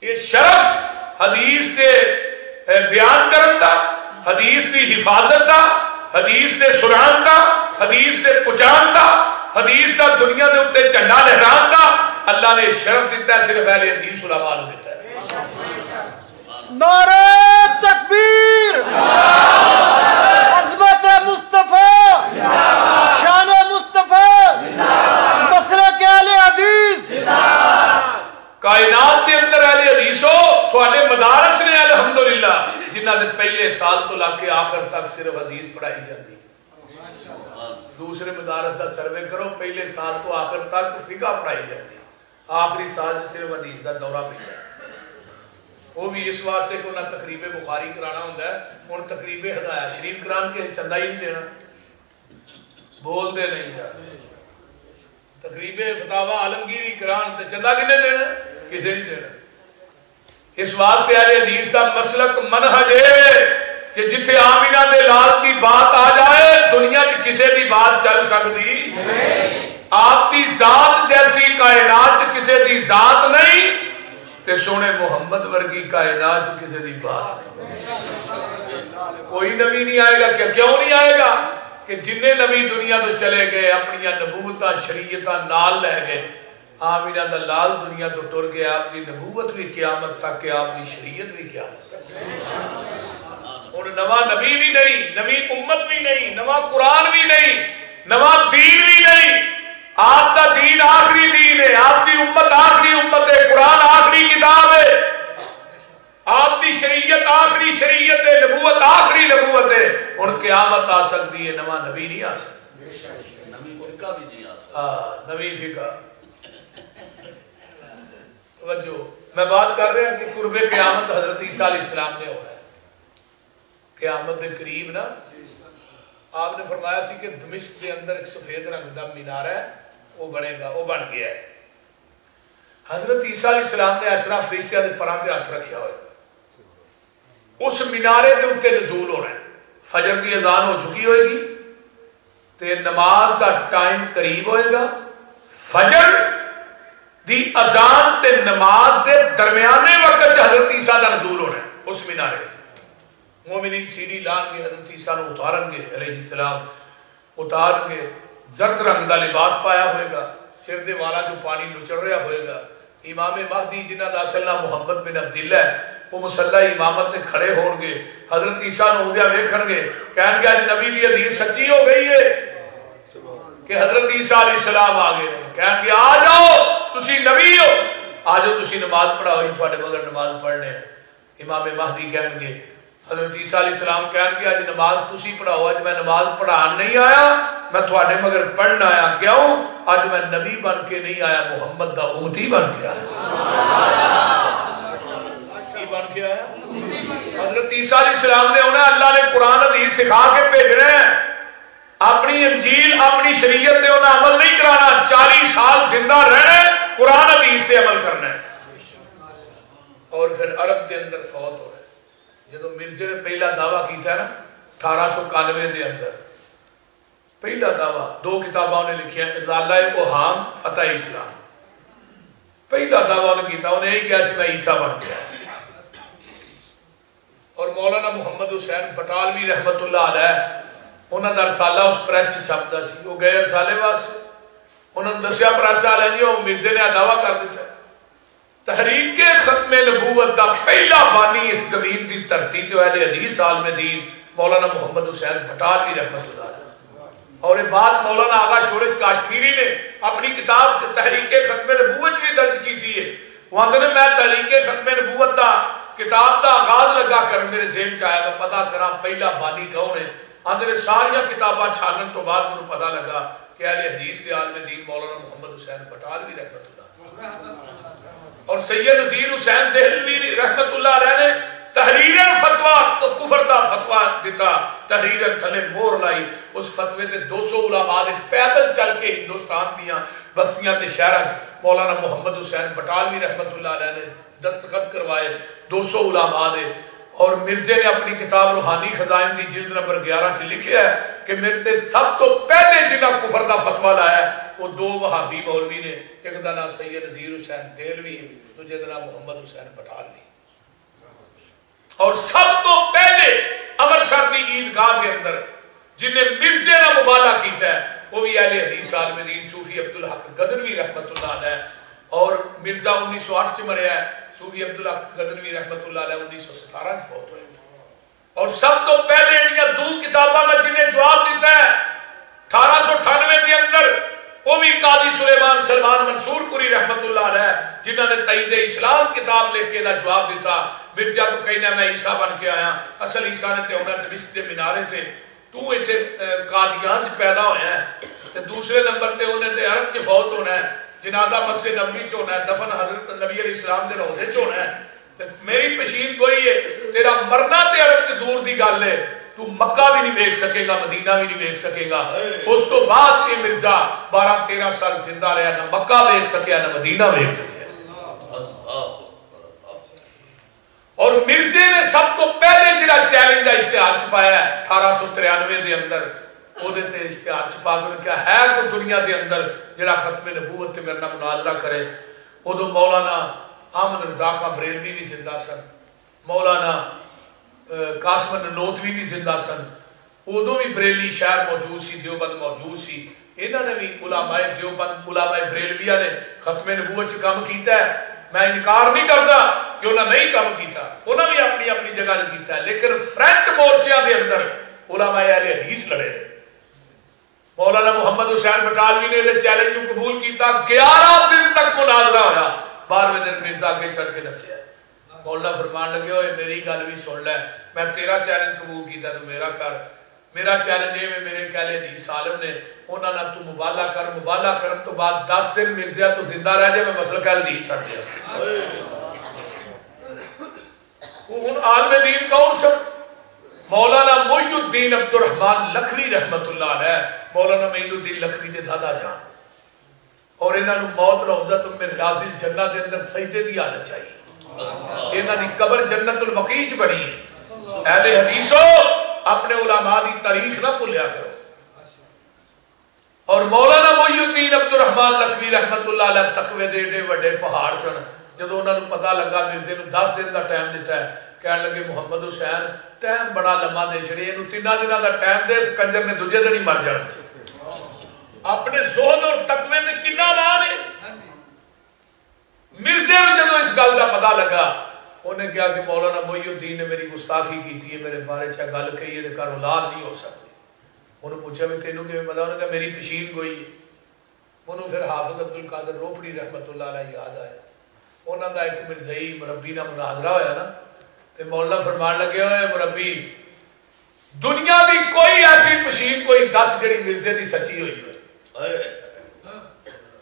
یہ شرف حدیث دے بیان کرن دا حدیث دی حفاظت دا حدیث دے سنان دا حدیث دے پہچان دا حدیث دا دنیا دے اتے جھنڈا لہران دا اللہ نے شرف دیتا ہے صرف اہل حدیث علماء نے دیتا ہے نعرہ تکبیر عظمت مصطفیٰ شان مصطفیٰ مسلک اہل حدیث کائنات کے اندر اہل حدیث ہو تھوڑے مدارس نے الحمدللہ جنہ نے پہلے سال تو لا کے آخر تک صرف حدیث پڑھائی جاتی دوسرے مدارس کا سروے کرو پہلے سال تو آخر تک فقہ پڑھائی جاتی آخری سال صرف حدیث کا دورہ پہ جاتا وہ بھی اس واسطے کہ انہیں تقریب بخاری کرانا ہوتا ہے انہیں تقریب ہدایہ شریف کران کے چندہ ہی نہیں دینا بول دے نہیں جا تقریب فتاوہ عالمگیری کران تے چندہ کنے دینا کسے نہیں دینا اس واسطے اہل حدیث کا مسلک منہج ہے کہ جتھے آمینہ دے لال کی بات آ جائے دنیا کی کسے دی بات چل سکتی آپ دی ذات جیسی کائنات کسے دی ذات نہیں تے سونے محمد ورگی کائنات کسے دی بات کوئی نبی نہیں آئے گا کیوں نہیں آئے گا کہ جنہیں نبی دنیا تو چلے گئے اپنی نبوتہ شریعتہ نال لے گئے آمینہ دا لال دنیا تو ٹر گیا آپ دی نبوت بھی قیامت تک کہ آپ دی شریعت بھی قیامت تک اور نواں نبی بھی نہیں نوی امت بھی نہیں نواں قرآن بھی نہیں نواں دین بھی نہیں آپ کا دین آخری دین ہے آپ کی امت آخری امت ہے قرآن آخری کتاب ہے آپ کی شریعت آخری شریعت ہے نبوت آخری نبوت ہے ان قیامت آ سکتی ہے نواں نبی نہیں آ سکتی نبی فقہ بھی نہیں آ سکتا نبی فقہ توجہ میں بات کر رہا ہوں کہ قرب قیامت حضرت عیسیٰ علیہ السلام نے ہو رہا ہے قیامت کے قریب نا آپ نے فرمایا سی کہ دمشق کے اندر ایک سفید رنگ دا مینارہ ہے وہ بنے گا وہ بن گیا ہے حضرت عیسیٰ علیہ السلام نے اشراف فرشتیاں دے پراں تے ہاتھ رکھیا ہوئے اس مینارے دے اوتے نزول ہو رہا ہے فجر کی اذان ہو چکی ہوئے گی تے نماز کا ٹائم قریب ہوئے گا فجر دی اذان تے نماز دے درمیانے وقت حضرت عیسیٰ دا نزول ہو رہا ہے اس مینارے مومنین سیڑھی لان گے حضرت عیسیٰ نے اتارن گے علیہ السلام اتار گے زرد رنگ دا لباس پایا ہوئے گا سر دے والا جو پانی نچڑ رہا ہوئے گا امام مہدی جنہ دا اصل نام محمد بن عبداللہ ہے وہ مسلح امامت تے کھڑے ہون گے حضرت عیسیٰ نے اندیا ویکھن گے کہن گے آج نبی دی حدیث سچی ہو گئی ہے کہ حضرت عیسیٰ علیہ السلام آگے ہیں کہن گے آ جاؤ تسی نبی ہو آ جاؤ تسی نماز پڑھا ہوئی تھوڑے مگر نماز پڑھنے ہیں امام مہدی کہن گے حضرت عیسیٰ علیہ السلام کہن گے آج نماز تسی پڑھاؤ آج میں نماز پڑھان نہیں آیا میں تھوڑے مگر پڑھنا آیا کیوں آج میں نبی بن کے نہیں آیا محمد دا امتی بن کے آیا کی بن کے آیا؟ حضرت عیسیٰ علیہ السلام نے انہیں اللہ نے قرآن حدیث سکھا کے بھیجنا ہے، اپنی انجیل اپنی شریعت پہ انہیں عمل نہیں کرانا، 40 سال زندہ رہنا ہے، قرآن حدیث پہ عمل کرنا ہے، اور پھر عرب کے اندر فوت ہو رہا ہے۔ جب مرزے نے پہلا دعویٰ کیتا ہے نا 1891 کے اندر، پہلا دعویٰ 2 کتابوں نے لکھی ہیں، ازالہ اوہام فتح اسلام، پہلا دعویٰ نے کیتا، انہیں یہی کہا سی میں عیسیٰ بن گیا۔ اور مولانا محمد حسین بٹالوی رحمت اللہ علیہ انہوں نے رسالہ اس پریس سے چھپتا سی، وہ گئے رسالے واسطے، انہوں نے دسیا پریس والے جی وہ مرزے نے دعویٰ کر دیتا ہے تحریک ختم نبوت دا پہلا بانی اس زمین دی دھرتی تے اہل حدیث عالم دین مولانا محمد حسین بٹالوی رحمت اللہ علیہ۔ اور یہ بات مولانا آغا شورش کاشمیری نے اپنی کتاب تحریک ختم نبوت بھی درج کی تھی ہے، وہاں نے میں تحریک ختم نبوت دا کتاب دا آغاز لگا کر میرے ذہن چاہیا میں پتا کرا پہلا بانی کون ہے، اندر ساریاں کتاباں چھانن تو بعد مجھے پتا لگا کہ اہل حدیث کے عالم دین مولانا محمد حسین بٹالوی رحمت اللہ، اور سید نذیر حسین دہلوی رحمت اللہ علیہ نے تحریر فتویٰ کفر دا فتویٰ دیتا، تحریر تھلے مور لائی، اس فتوے تے 200 علماء نے پیدل چل کے ہندوستان دیاں بستیاں تے شہرہ مولانا محمد حسین بٹالوی رحمت اللہ علیہ نے دستخط کروائے 200 علماء نے، اور مرزے نے اپنی کتاب روحانی خزائن دی جلد نمبر 11 چ لکھیا ہے کہ میرے تے سب تو پہلے جنہاں کفر دا فتویٰ لایا ہے وہ 2 وہابی مولوی نے، ایک دا نام سید نذیر حسین دہلوی ہے، دوسرے دا نام محمد حسین بٹالوی، اور سب تو پہلے امرتسر دی عیدگاہ کے اندر جنہیں مرزے نے مبالغہ کیتا ہے وہ بھی اہل حدیث عالم دین صوفی عبدالحق غزنوی رحمت اللہ علیہ، اور مرزا 1908 چ مریا ہے، صوفی عبدالحق غزنوی رحمت اللہ علیہ 1917 چ فوت ہوئے، اور سب تو پہلے انہاں 2 کتاباں میں جنہیں جواب دیتا ہے 1898 کے اندر وہ بھی قاضی سلیمان سلمان منصور پوری رحمت اللہ علیہ جنہوں نے تائید اسلام کتاب لے کے دا جواب دیتا، مرزا کو کہنا میں عیسیٰ بن کے آیا، اصل عیسیٰ نے تے انہیں دمشق دے منارے تھے، تو ایتھے قادیان چ پیدا ہویا ہے، تے دوسرے نمبر تے انہیں تے عرب چ فوت ہونا ہے، جنازہ مسجد نبوی چ ہونا ہے، دفن حضرت نبی علیہ السلام دے روضے چ ہونا ہے، میری پشین کوئی ہے تیرا مرنا تے عرب چ دور دی گل ہے، تو مکہ بھی نہیں دیکھ سکے گا، مدینہ بھی نہیں دیکھ سکے گا، اس تو بعد یہ مرزا 12-13 سال زندہ رہا، نہ مکہ دیکھ سکیا نہ مدینہ دیکھ سکیا، اور مرزے نے سب کو پہلے جڑا چیلنج کا اشتہار چھپایا ہے 1893 دے اندر، وہ دیتے اشتہار چھپا کر کیا ہے کہ دنیا دے اندر جڑا ختم نبوت تے میرا مناظرہ کرے، وہ تو مولانا احمد رضا خان بریلوی بھی زندہ سن، مولانا قاسم ننوتوی بھی زندہ سن، ادو بھی بریلی شہر موجود سی، دیوبند موجود سی، انہوں نے بھی علماء دیوبند علماء بریلویہ نے ختم نبوت سے کام کیتا ہے، میں انکار نہیں کرتا کہ انہوں نے نہیں کام کیتا، انہوں نے بھی اپنی اپنی جگہ کیتا ہے، لیکن فرنٹ مورچیاں دے اندر علماء اہل حدیث لڑے، مولانا محمد حسین بٹالوی نے دے چیلنج کو قبول کیتا، 11 دن تک مناظرہ ہویا، 12ویں دن مرزا کے چڑھ کے نسیا ہے، مولانا فرمان لگے ہوئے میری گل بھی سن لے، میں تیرا چیلنج قبول کیتا تو میرا کر، میرا چیلنج ہے میرے کہلے حدیث عالم نے انہوں نے تو مبالغہ کر، مبالغہ کرن تو بعد 10 دن مرزا تو زندہ رہ جائے، میں مسئلہ کہل دی چھڑ گیا، ان عالم دین کون سب؟ مولانا محی الدین عبد الرحمن لکھوی رحمت اللہ علیہ، مولانا محی الدین لکھوی دے دادا جان، اور انہوں نے موت روضۃ من ریاض الجنہ دے اندر سجدے دی حالت چاہیے، انہوں نے قبر جنت البقیع چ بنی ہے، اہل حدیثو اپنے علماء دی تاریخ نہ بھولیا کرو، اور مولانا محی الدین عبد الرحمن لکھوی رحمت اللہ علیہ تقوی دے ایڈے وڈے پہاڑ سن، جدو انہوں نے پتا لگا مرزے نے 10 دن دا ٹائم دیتا ہے، کہنے لگے محمد حسین ٹائم بڑا لمحہ دے چھڑے، انہوں 3 دنوں دا ٹائم دے، اس کنجر نے دوجے دن ہی مر جانا سی، اپنے زہد اور تقوی دے کنا مان ہے، مرزے نے جدو اس گل دا پتا لگا، انہیں کہا کہ مولانا محی الدین نے میری گستاخی کی تھی، میرے بارے چاہ گل کہی ہے، کر اولاد نہیں ہو سکتی، انہوں نے پوچھا کہ تینوں کہ پتا، انہوں نے کہا میری پشین گوئی ہے، انہوں پھر حافظ عبدالقادر روپڑی رحمت اللہ علیہ یاد آیا، انہوں نے ایک مرزائی مربی نہ مناظرہ ہویا نا، تو مولانا فرمان لگے ہوئے مربی دنیا دی کوئی ایسی پشین کوئی 10 جڑی مرزے دی سچی ہوئی ہے،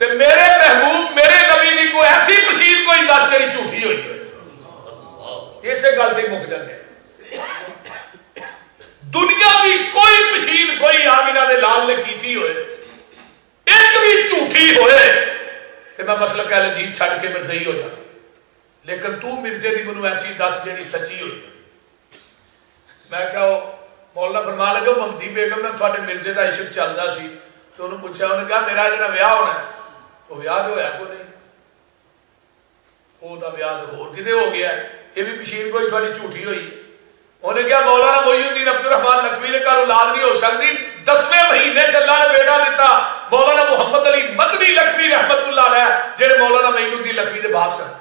تو میرے محبوب میرے نبی دی کوئی ایسی پشین کوئی 10 جڑی جھوٹی ہوئی ہے، اسے گل تے مک جاندے دنیا دی کوئی مشین کوئی آمینہ دے لال نے کیتی ہوئے ایک بھی جھوٹی ہوئے کہ میں مسلک اہل حدیث چھڑ کے مرزئی ہو جاتا لیکن تو مرزے دی منو ایسی دس جیڑی سچی ہوئی میں کہا مولانا فرمان لگا ممدی بیگم نے تھوڑے مرزے دا عشق چلدا سی تو انہوں پوچھا انہوں نے کہا میرا جنا ویاہ ہونا ہے وہ ویاہ تو ہویا کو نہیں وہ دا ویاہ ہور کدے ہو گیا ہے یہ بھی مشین کوئی تھوڑی جھوٹی ہوئی انہوں نے کہا مولانا محی الدین عبد الرحمن لکھوی نے کہا اولاد نہیں ہو سکتی 10ویں مہینے چلا نے بیٹا دیتا مولانا محمد علی مدنی لکھوی رحمت اللہ علیہ جڑے مولانا محی الدین لکھوی دے باپ سن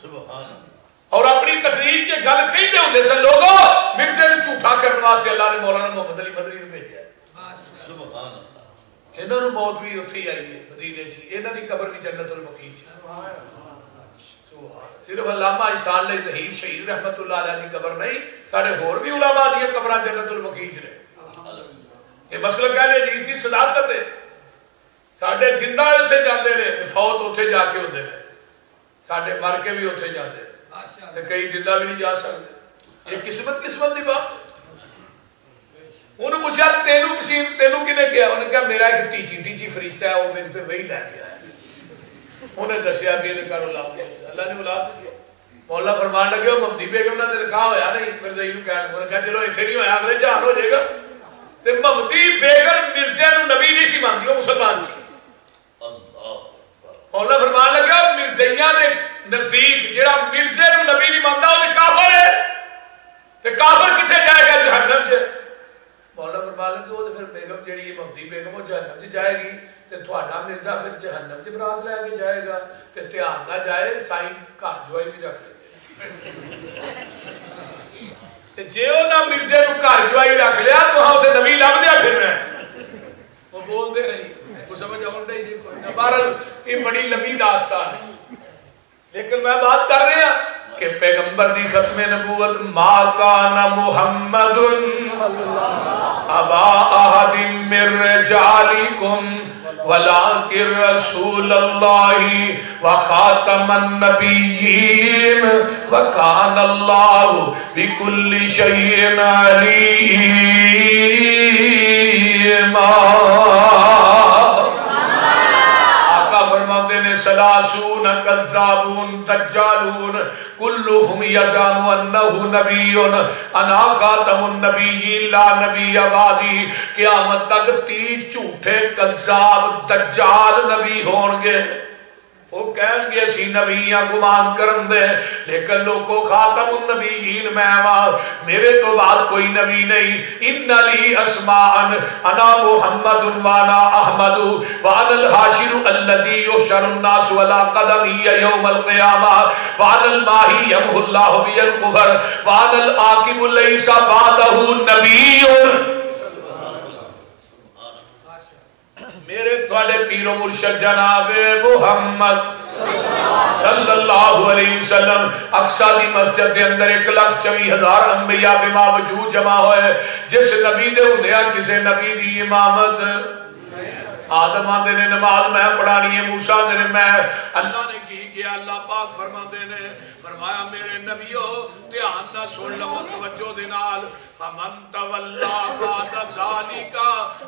سبحان اور اپنی تقریر سے گل کہتے ہوندے سن لوگوں مرزے نے جھوٹا کرنے واسطے اللہ نے مولانا محمد علی مدنی نے بھیجا سبحان اللہ انہوں نے موت بھی اتھی آئی ہے مدینے سے انہوں دی قبر بھی جنت البقیع ہے صرف علامہ احسان علی ظہیر شہید رحمت اللہ علیہ دی قبر نہیں سارے ہور بھی علماء دی قبراں جنت البقیع نے یہ مسلک اہل حدیث دی صداقت ہے ساڈے زندہ اوتھے جاندے نے تے فوت اوتھے جا کے ہوندے نے ساڈے مر کے بھی اوتھے جاندے تے کئی زندہ بھی نہیں جا سکتے یہ قسمت دی بات انہوں پوچھا تینوں کنے کیا انہوں نے کہا میرا ایک ٹیچی فرشتہ ہے وہ میرے پہ وہی لے کے آیا انہیں دسیا بھی یہ کر اولاد دیا اللہ نے اولاد دیا مولا فرمان لگے وہ ممدی بیگم نے نکاح ہویا نہیں مرزائی نو کہنے انہوں نے کہا چلو ایتھے نہیں ہویا اگلے جہان ہو جائے گا تے ممدی بیگم مرزے نو نبی نہیں سی مانتی وہ مسلمان سی مولا فرمان لگا مرزیاں دے نزدیک جڑا مرزے نو نبی نہیں مانتا وہ کافر ہے تے کافر کتنے جائے گا جہنم سے مولا فرمان لگا وہ پھر بیگم جڑی ممدی بیگم وہ جہنم سے جائے گی تے تھوڑا مرزا پھر جہنم سے برات لے کے جائے گا تے دھیان نہ جائے سائیں گھر جوائی بھی رکھ لے تے جے او نہ مرزے نو گھر جوائی رکھ لیا تو ہاں تے نبی لب دیا پھر رہے وہ بول دے رہی وہ سمجھ آؤں نہیں جی کوئی نہ بہرحال یہ بڑی لمبی داستان ہے لیکن میں بات کر رہے ہیں کہ پیغمبر دی ختم نبوت ما کان محمد ابا احد من رجالکم ولكن رسول الله وخاتم النبيين وكان الله بكل شيء عليما سلاسون کذابون دجالون کلہم یزان انہو نبی انا خاتم النبیین لا نبی بعدی قیامت تک 30 جھوٹے کذاب دجال نبی ہونگے وہ کہیں گے اسی نبیاں گمان کرن دے لیکن لوگوں خاتم النبیین میں میرے تو بعد کوئی نبی نہیں ان لی اسماءن انا محمد وانا احمد وانا الحاشر اللذی یحشر الناس ولا قدمی یوم القیامہ وانا الماہی یمح اللہ بی الکفر وانا العاقب لیس بعدہ نبی میرے تھوڑے پیر و مرشد جناب محمد صلی اللہ علیہ وسلم اقصی دی مسجد دے اندر 1,24,000 انبیاء بما وجود جمع ہوئے جس نبی دے ہندیا کسے نبی دی امامت آدم آدھے نے نماز میں پڑھانی ہے موسیٰ دے نے میں اللہ نے کی کیا اللہ پاک فرما دے نے فرمایا میرے نبیو دھیان نہ سن لو توجہ دے نال فمن تولا بعد ذالک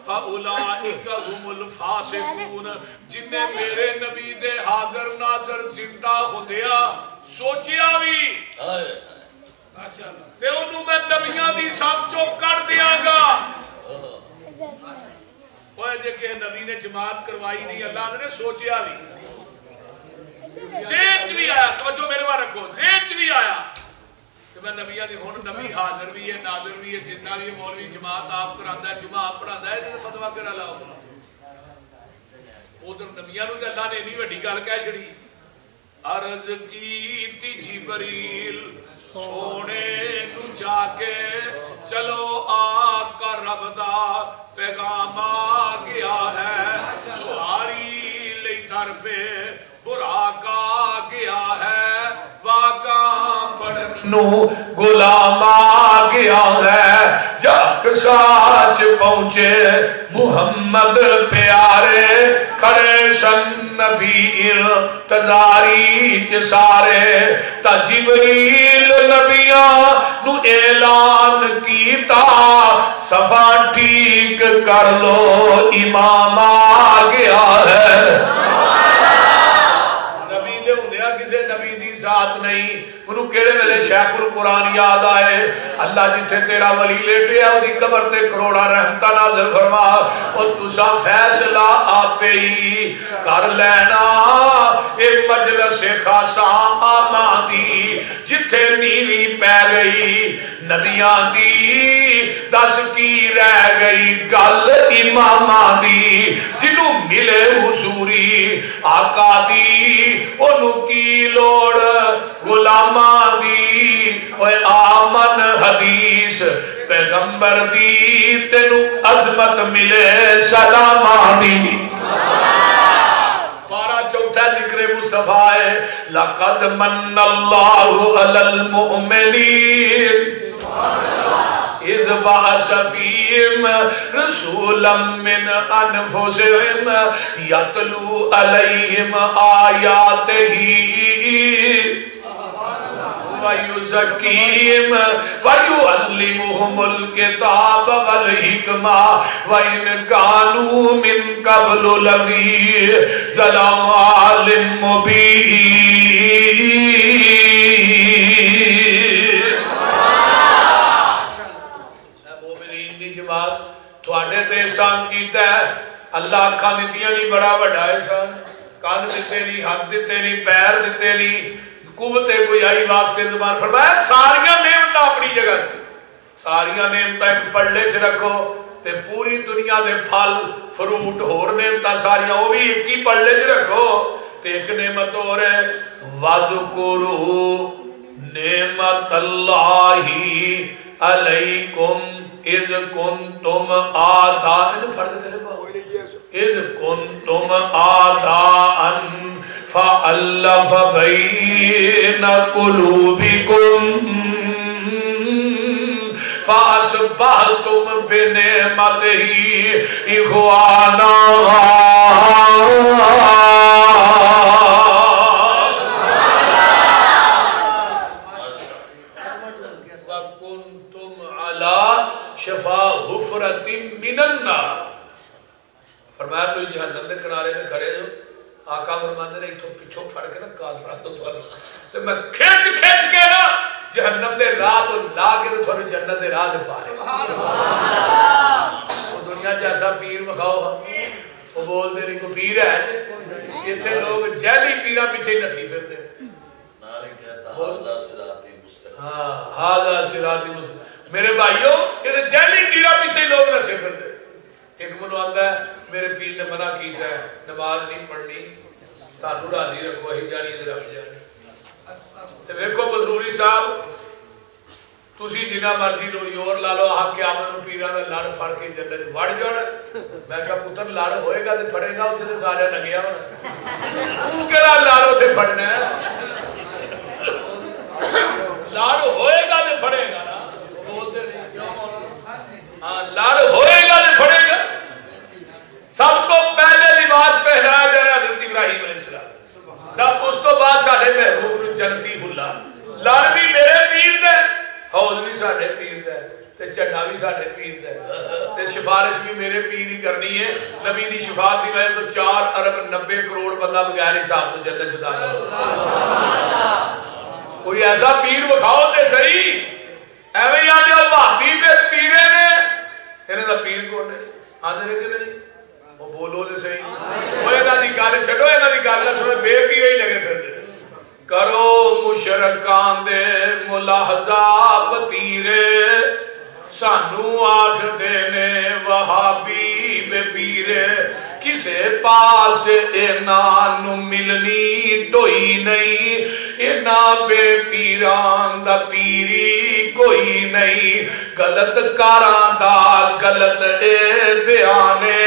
فاولئک هم الفاسقون جن نے میرے نبی دے حاضر ناظر زندہ ہوندیا سوچیا بھی تے انہوں میں نبیاں دی صف چوں کر دیاں گا وہ جے کہ نبی نے جماعت کروائی نہیں اللہ نے سوچیا بھی ذہن بھی آیا توجہ میرے بار رکھو ذہن بھی آیا کہ میں نبیاں دی ہون نبی حاضر بھی ہے ناظر بھی ہے زندہ بھی ہے مولوی جماعت آپ کراندہ ہے جمعہ آپ پڑھاندہ ہے جیسے فتوہ کرا لاؤ ادھر نبیاں نو تے اللہ نے نہیں وڈی گل کہہ چھڑی عرض کیتی جبریل سونے نو جا کے چلو آقا رب دا پیغام آ گیا ہے سواری لئی تھر پہ براق آ گیا ہے واقعہ پڑھنو غلام آ گیا ہے جگ ساچ پہنچے محمد پیارے کھڑے سن نبی انتظاری چ سارے تا جبریل نبیاں نو اعلان کیتا صفا ٹھیک کر لو امام آ گیا ہے نبی دے ہوندیا کسے نبی دی ذات نہیں انہوں کیڑے ویلے شیخ القرآن یاد آئے اللہ جتھے تیرا ولی لیٹے ہے وہ قبر تے کروڑا رحمتہ نازل فرما اور تسا فیصلہ آپے ہی کر لینا ایک مجلس خاصا آمادی جتھے نیوی پہ گئی نبیاں دی دس کی رہ گئی گل اماماں دی جنوں ملے حضوری آقا دی انہوں کی لوڑ غلاماں دی اوے آمن حدیث پیغمبر دی تینو عظمت ملے سلاماں دی پارا چوتھا ذکر مصطفیٰ ہے لقد من اللہ علی المؤمنین اذ بعث فیہم رسولا من انفسہم یتلو علیہم آیاتہ وَيُزَكِّيهِمْ وَيُعَلِّمُهُمُ الْكِتَابَ وَالْحِكْمَةَ وَإِنْ كَانُوا مِنْ قَبْلُ لَفِي ضَلَالٍ مُبِينٍ مومنین دی جماعت تواڈے تے احسان کیتا ہے اللہ اکھاں دتیاں نہیں بڑا بڑا احسان کان دتے نہیں ہاتھ دتے نہیں پیر دتے نہیں قوت کوئی آئی واسطے زبان فرمایا ساریاں نعمتاں اپنی جگہ ساریاں نعمتاں ایک پڑلے چ رکھو تے پوری دنیا دے پھل فروٹ ہور نعمتاں ساریاں وہ بھی ایک ہی پڑلے چ رکھو تے ایک نعمت اور ہے وَذْكُرُوا نعمت اللہ علیکم اذ کنتم آدھاء اذ کنتم آدھاء فَأَلَّفَ بَيْنَ قُلُوبِكُمْ فَأَصْبَحْتُمْ بِنِعْمَتِهِ إِخْوَانًا وَكُنْتُمْ عَلَى شَفَا حُفْرَةٍ مِّنَ النَّارِ فرمایا تو جہنم دے کنارے میں کھڑے ہو آقا فرماندے نے ایتھوں پچھوں پھڑ کے نا کاذرا تو تے میں کھچ کے نا جہنم دے راہ تو لا کے تے تھوڑی جنت دے راہ دے پارے وہ دنیا جیسا پیر مخاؤ وہ بول دے نہیں کوئی پیر ہے ایتھے لوگ جہلی پیرا پیچھے نسی پھرتے نالے کہتا ہاذا صراطی مستقیم ہاں ہاذا صراطی مستقیم میرے بھائیو یہ جہلی پیرا پیچھے لوگ نسے پھرتے ایک منو آندا ہے میرے پیر نے منع کیتا ہے نماز نہیں پڑھنی سانو راضی رکھو ہی جانی دے رکھ جانی تے ویکھو بدروری صاحب تسی جنہ مرضی لو یور لا لو آ کے آمن پیراں دا لڑ پھڑ کے جنت وڑ جانا میں کہا پتر لڑ ہوئے گا تے پھڑے گا اوتھے تے سارے لگیا ہونا تو کیڑا لڑ اوتھے پھڑنا ہے لڑ ہوئے گا تے پھڑے گا نا بولتے نہیں کیوں ہاں لڑ ہوئے گا تے پھڑے گا سب تو پہلے لباس پہنایا جا رہا حضرت ابراہیم علیہ السلام سب اس تو بعد ساڈے محبوب نو جنتی حلا لڑ بھی میرے پیر دے حوض بھی ساڈے پیر دے تے جھنڈا بھی ساڈے پیر دے تے سفارش بھی میرے پیر ہی کرنی ہے نبی دی شفاعت دی وجہ تو 4 ارب 90 کروڑ بندہ بغیر حساب تو جنت چ داخل کوئی ایسا پیر وکھاؤ تے صحیح ایویں آندے بھابی دے پیرے نے انہاں دا پیر کون ہے آندے نے کہ نہیں وہ بولو دے صحیح وہ انہاں دی گل چھڈو انہاں دی گل سنو بے پیرے ہی لگے پھردے کرو مشرکان دے ملاحظہ بتیرے سانو آکھدے نے وہابی بے پیرے کسے پاس انہاں نو ملنی ٹوئی نہیں انہاں بے پیران دا پیری کوئی نہیں غلط کاراں دا غلط اے بیانے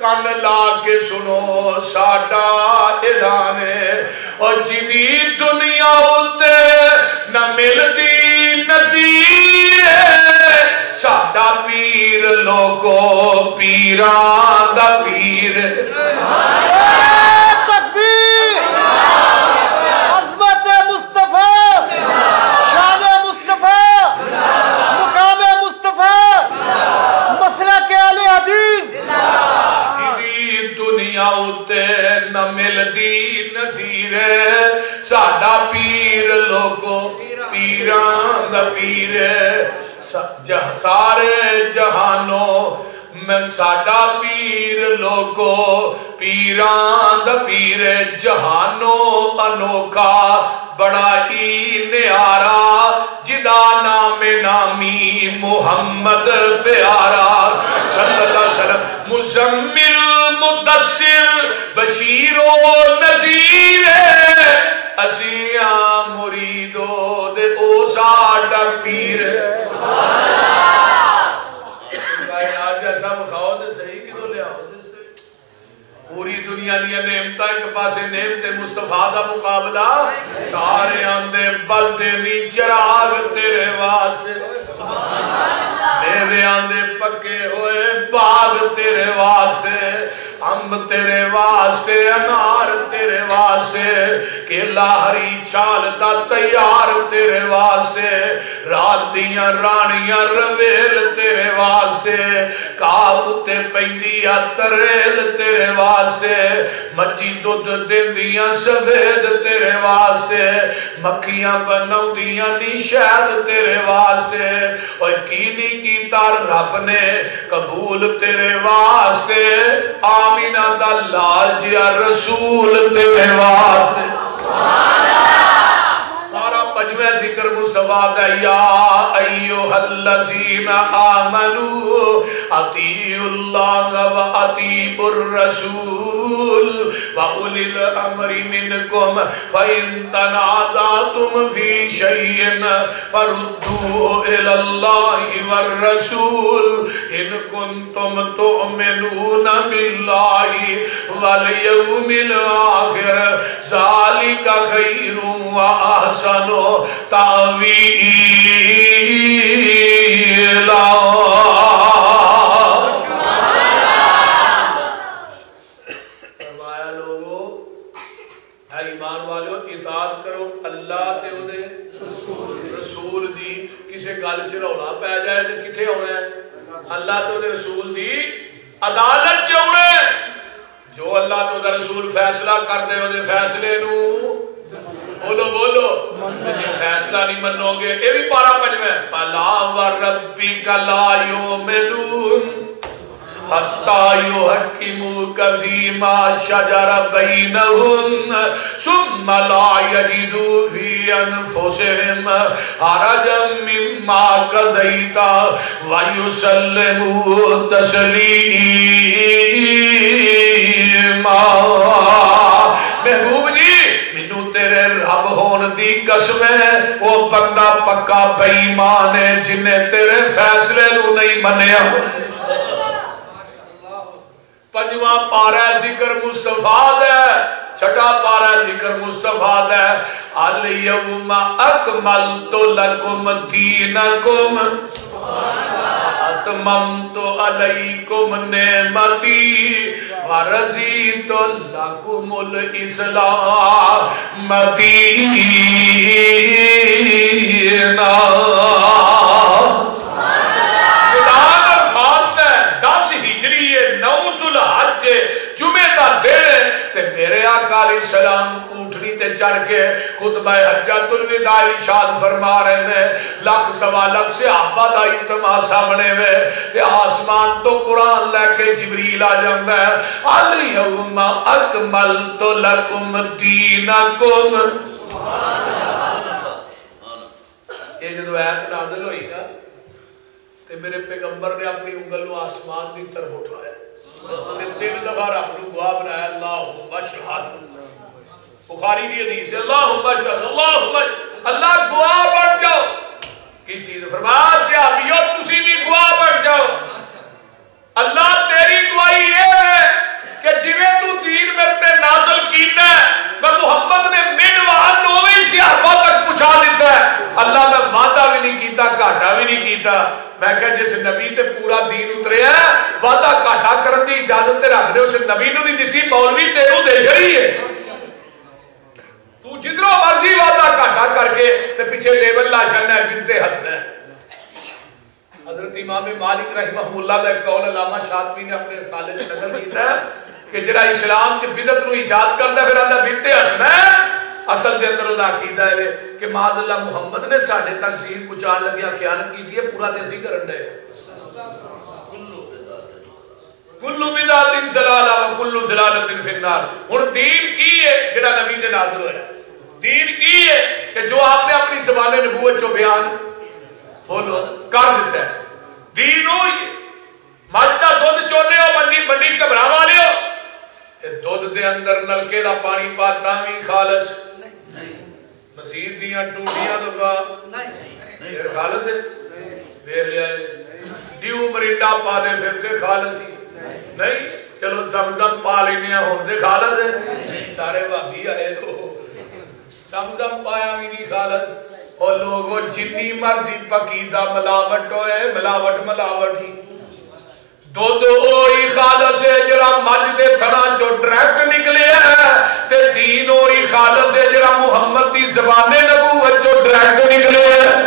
کان لا کے سنو ساڈا اعلان اور جدی دنیا اتے نہ ملتی نصیر ساڈا پیر لوگو پیران دا پیر تکبیر عظمت مصطفیٰ شان مصطفیٰ مقام مصطفیٰ مسلک اہل حدیث دنیا اتے نہ ملدی نظیر ساڈا پیر لوگو پیران دا پیر سارے جہانوں میں ساڈا پیر لوگو پیران دا پیر جہانوں انوکھا بڑا ہی نیارا جدا نام نامی محمد پیارا صلی اللہ علیہ وسلم مزمل مدثر بشیر و نذیر اسیاں مریدو دے او ساڈا پیر کائنات جیسا مخاؤ دے صحیح کی تو لے آؤ دے صحیح پوری دنیا دیا نعمتہ ایک پاسے نعمت مصطفیٰ دا مقابلہ تارے آندے بلدے نی چراغ تیرے واسطے میرے آندے پکے ہوئے باغ تیرے واسطے امب تیرے واسطے انار تیرے واسطے کیلا ہری چالتا تیار تیرے واسطے رات دیاں رانیاں رویل تیرے واسطے کاؤتے پیندیاں تریل تیرے واسطے مچی دودھ دیندیاں سفید تیرے واسطے مکھیاں بناؤ دیاں نشاد تیرے واسطے اور کینی کیتا رب نے قبول تیرے واسطے آمینہ دا لال جیا رسول تیرے واسطے سارا پجوہ ذکر مصطفیٰ دا یا ایوہ الذین آمنوا اطیعوا اللہ و اطیعوا الرسول وَأُولِي الْأَمْرِ مِنْكُمْ فَإِن تَنَازَعْتُمْ فِي شَيْءٍ فَرُدُّوهُ إِلَى اللَّهِ وَالرَّسُولِ إِن كُنتُمْ تُؤْمِنُونَ بِاللَّهِ وَالْيَوْمِ الْآخِرِ ذَلِكَ خَيْرٌ وَأَحْسَنُ تَأْوِيلًا ایمان والو اطاعت کرو اللہ تے اودے رسول دی کسے گل چ رولا پے جائے تے کتے ہونا ہے اللہ تے اودے رسول دی عدالت چ ہونا ہے جو اللہ تے اودے رسول فیصلہ کر دے اودے فیصلے نو بولو جے فیصلہ نہیں منو گے اے بھی پارا پنجویں فلا وربک لا یؤمنون حَتَّى يُحَكِّمُوكَ فِيمَا شَجَرَ بَيْنَهُمْ ثُمَّ لَا يَجِدُوا فِي أَنفُسِهِمْ حَرَجًا مِّمَّا قَضَيْتَ وَيُسَلِّمُوا تَسْلِيمًا محبوب جی مینوں تیرے رب ہون دی قسم ہے وہ بندہ پکا بے ایمان ہے جن نے تیرے فیصلے نو نہیں منیا پنجواں پارہ ذکر مصطفیٰ دے چھٹا پارہ ذکر مصطفیٰ دے الیوم اکملت لکم دینکم اتممت علیکم نعمتی ورضیت لکم الاسلام دینا میرے آقا علیہ السلام اٹھنی تے چڑھ کے خطبہ حجۃ الوداع ارشاد فرما رہے ہیں لاکھ سوا لاکھ صحابہ دا اجتماع سامنے میں تے آسمان تو قرآن لے کے جبریل آ جاتا ہے الیوم اکملت لکم دینکم یہ جدو آیت نازل ہوئی نا تے میرے پیغمبر نے اپنی انگل نو آسمان دی طرف اٹھایا تین دفعہ رب نو گواہ بنایا اللہم اشہد بخاری دی حدیث ہے اللہم اشہد اللہم اللہ گواہ بن جاؤ کس چیز فرمایا صحابیوں تسی بھی گواہ بن جاؤ اللہ تیری گواہی یہ ہے کہ جویں تو دین میرے تے نازل کیتا ہے میں محمد نے من وہاں نویں صحابہ تک پہنچا دیتا ہے اللہ نے وعدہ بھی نہیں کیتا گھاٹا بھی نہیں کیتا کیتا میں کہا جس نبی تے پورا دین اترے ہے وعدہ گھاٹا کرن دی اجازت تے رب نے اس نبی نو نہیں دتی مولوی تینوں دے گئی ہے تو جدروں مرضی وعدہ گھاٹا کر کے تے پیچھے لیبل لا چھڑنا ہے بنتے ہسنا ہے حضرت امام مالک رحمہ اللہ دا قول علامہ شاطبی نے اپنے رسالے میں نقل کیتا ہے کہ جڑا اسلام چ بدعت نو ایجاد کردا پھر آندا بنتے ہسنا ہے اصل دے اندر دا عقیدہ ہے کہ معاذ اللہ محمد نے ساڈے تک دین پہنچان لگیا خیانت کیتی ہے پورا تے اسی کرن دے کلو بدعت ضلالہ و کلو ضلالۃ فی النار ہن دین کی ہے جڑا نبی دے نازل ہویا دین کی ہے کہ جو آپ نے اپنی زبان نبوت چو بیان بولو کر دیتا ہے دین ہوئی مجھ دا دودھ چونے ہو منڈی چبرا والے ہو دودھ دے اندر نلکے دا پانی پاتا بھی خالص مسیح دیاں ٹوٹیاں تو کا خالص ہے دیکھ لیا ہے ڈیو مرینڈا پا دے پھر تے خالص ہی نہیں چلو زمزم پا لینے ہوں دے خالص ہے سارے بھابی آئے تو زمزم پایا بھی نہیں خالص اور لوگوں جتنی مرضی پکیزہ ملاوٹ ہوئے ملاوٹ ہی دو ہوئی خالص ہے جرا مجھ دے تھنا جو ڈریکٹ نکلے ہے تے دین ہوئی خالص ہے جرا محمد دی زبان نبوت جو ڈریکٹ نکلے ہے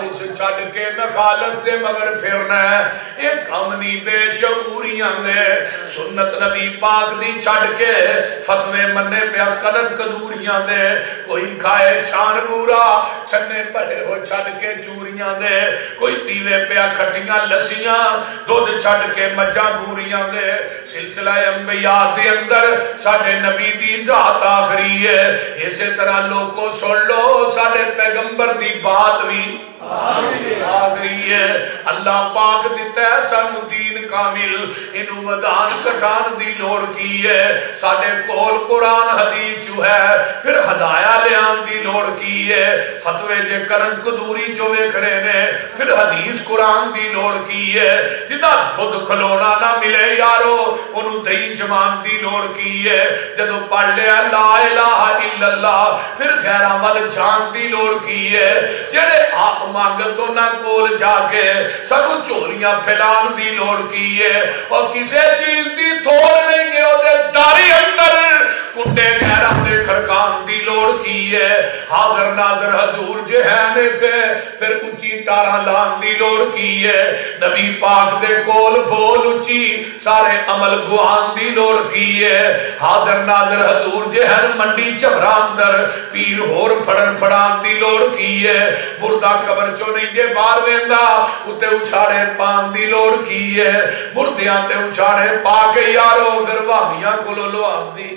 خالص چھڑ کے نہ خالص دے مگر پھرنا ہے ایک امنی بے شعوریاں دے سنت نبی پاک دی چھڑ کے فتوے مننے پہ قدس قدوریاں دے کوئی کھائے چھان گورا چھنے پڑے ہو چھڑ کے چوریاں دے کوئی پیوے پہ کھٹیاں لسیاں دودھ چھڑ کے مجھا گوریاں دے سلسلہ انبیاء دے اندر ساڑھے نبی دی ذات آخری ہے اسی طرح لوگوں سن لو ساڑھے پیغمبر دی بات بھی آخری ہے اللہ پاک دیتا ہے سن دین کامل انہوں ودان کٹان دی لوڑ کی ہے ساڑھے کول قرآن حدیث جو ہے پھر ہدایہ لیان دی لوڑ کی ہے فتوے جے کرنز قدوری جو ویکھرے نے پھر حدیث قرآن دی لوڑ کی ہے جدہ خود کھلونا نہ ملے یارو انہوں دہی جمان دی لوڑ کی ہے جدو پڑھ لیا لا الہ الا اللہ پھر غیر عمل جان دی لوڑ کی ہے جڑے آپ مانگتوں نہ کول جا کے سنو چولیاں پھیلان دی لوڑ کی ہے اور کسے چیز دی تھوڑ نہیں جے ہو دے داری اندر کنڈے گہرہ دے کھرکان دی لوڑ کی ہے حاضر ناظر حضور جہانے تھے پھر اچھی تارہ لان دی لوڑ کی ہے نبی پاک دے کول بول اچھی سارے عمل گوان دی لوڑ کی ہے حاضر ناظر حضور جہن منڈی چبران در پیر ہور پھڑن پھڑان دی لوڑ کی ہے بردہ قبر چو نہیں جے بار ویندہ اتے اچھاڑے پان دی لوڑ کی ہے بردیاں تے اچھاڑے پاکے یارو پھر وامیاں کلو لو آم دی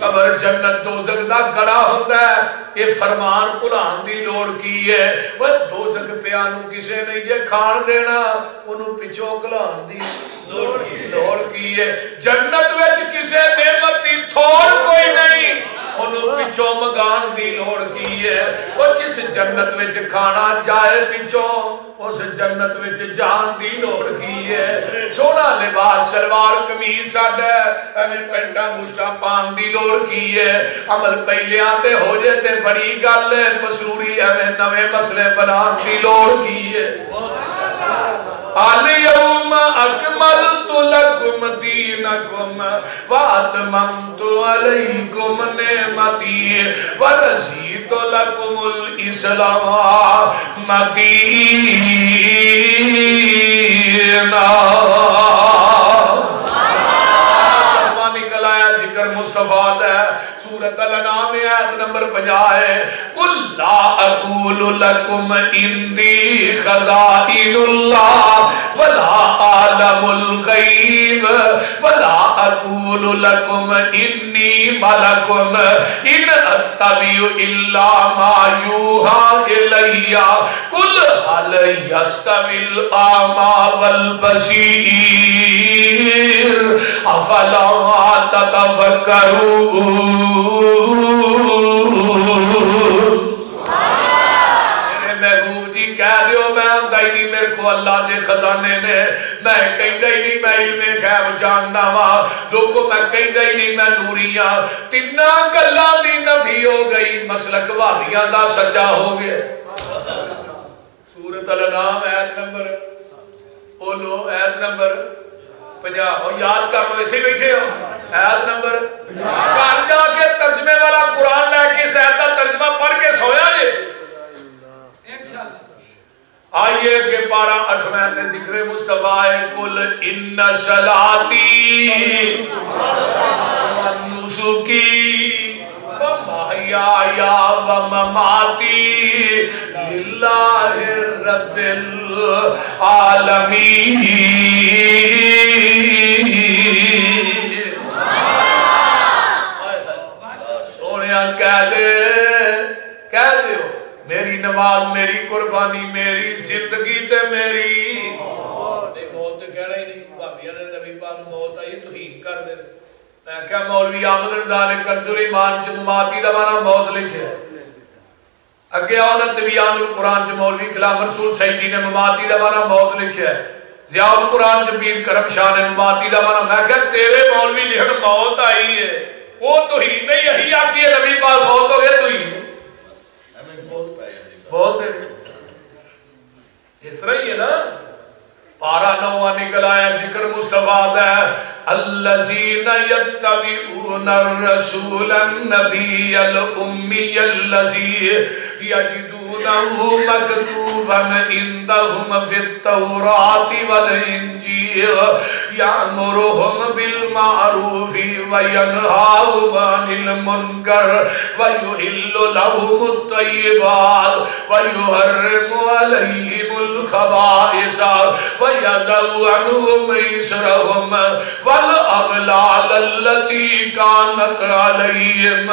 قبر جنت دوزک دا گڑا ہوتا ہے یہ فرمان قرآن دی لوڑ کی ہے وہ دوزک پیانو کسے نہیں جے کھان دینا انہوں پچھو کلان دی لوڑ کی ہے جنت ویچ کسے نعمت دی تھوڑ کوئی نہیں انہوں پچھو مگان دی لوڑ کی ہے وہ جس جنت ویچ کھانا جائے پچھو اس جنت وچ جان دی لوڑ کی ہے سونا لباس شلوار قمیص ساڈا ایویں پینٹاں مشٹاں پان دی لوڑ کی ہے عمل پہلیاں تے ہو جے تے بڑی گل ہے مسروری ایویں نویں مسئلے بنان دی لوڑ کی ہے اليوم اکملت لکم دینکم واتممت علیکم نعمتی ورضیت لکم الاسلام دینا صفحہ نکل آیا ذکر مصطفیٰ ہے سورۃ الانعام آیت نمبر 50 ہے قل لا اقول لکم اندی خزائن اللہ ولا عالم الغیب ولا اقول لکم انی ملک ان اتبع الا ما یوحى الی قل هل یستوی الاعمی والبصیر افلا تتفکرون اللہ دے خزانے نے میں کہیں گئی نہیں میں علم غیب جاننا وا لوگوں میں کہیں گئی نہیں میں نوریاں تینہ گلہ دی نفی ہو گئی مسلک والیاں دا سچا ہو گئے 50 اور یاد کر لو ایسے بیٹھے ہو آیت نمبر گھر جا کے ترجمے والا قرآن لے کے اس آیت کا ترجمہ پڑھ کے سویا جے آئیے کہ پارہ 8ویں تے ذکر مصطفیٰ کل ان صلاتی ونسکی ومحیایا ومماتی للہ رب العالمین سونیا کہہ دے ہو میری نماز میری قربانی میری زندگی تے میری موت تے کہنا ہی نہیں بھابیاں نے نبی پاک موت آئی توہین کر دے میں کہا مولوی احمد رضا نے کنزُل ایمان چ مماتی دا معنی موت لکھیا ہے اگے آؤ نا طبیان القرآن چ مولوی کلام رسول سیدی نے مماتی دا معنی موت لکھیا ہے ضیاء القرآن چ پیر کرم شاہ نے مماتی دا معنی میں کہا تیرے مولوی لکھن موت آئی ہے وہ توہین نہیں یہی آتی ہے نبی پاک موت ہو گیا توہین بہت ہے اس طرح ہی ہے نا پارہ 9 نکل آیا ذکر مصطفیٰ ہے الذین یتبعون الرسول النبی الامی الذی یجدونہ مکتوبا عندہم فی التوراۃ والانجیل یأمرہم بالمعروف وینہاہم عن المنکر ویحل لہم الطیبات ویحرم علیہم الخبائث ویضع عنہم إصرہم والأغلال التي كانت عليهم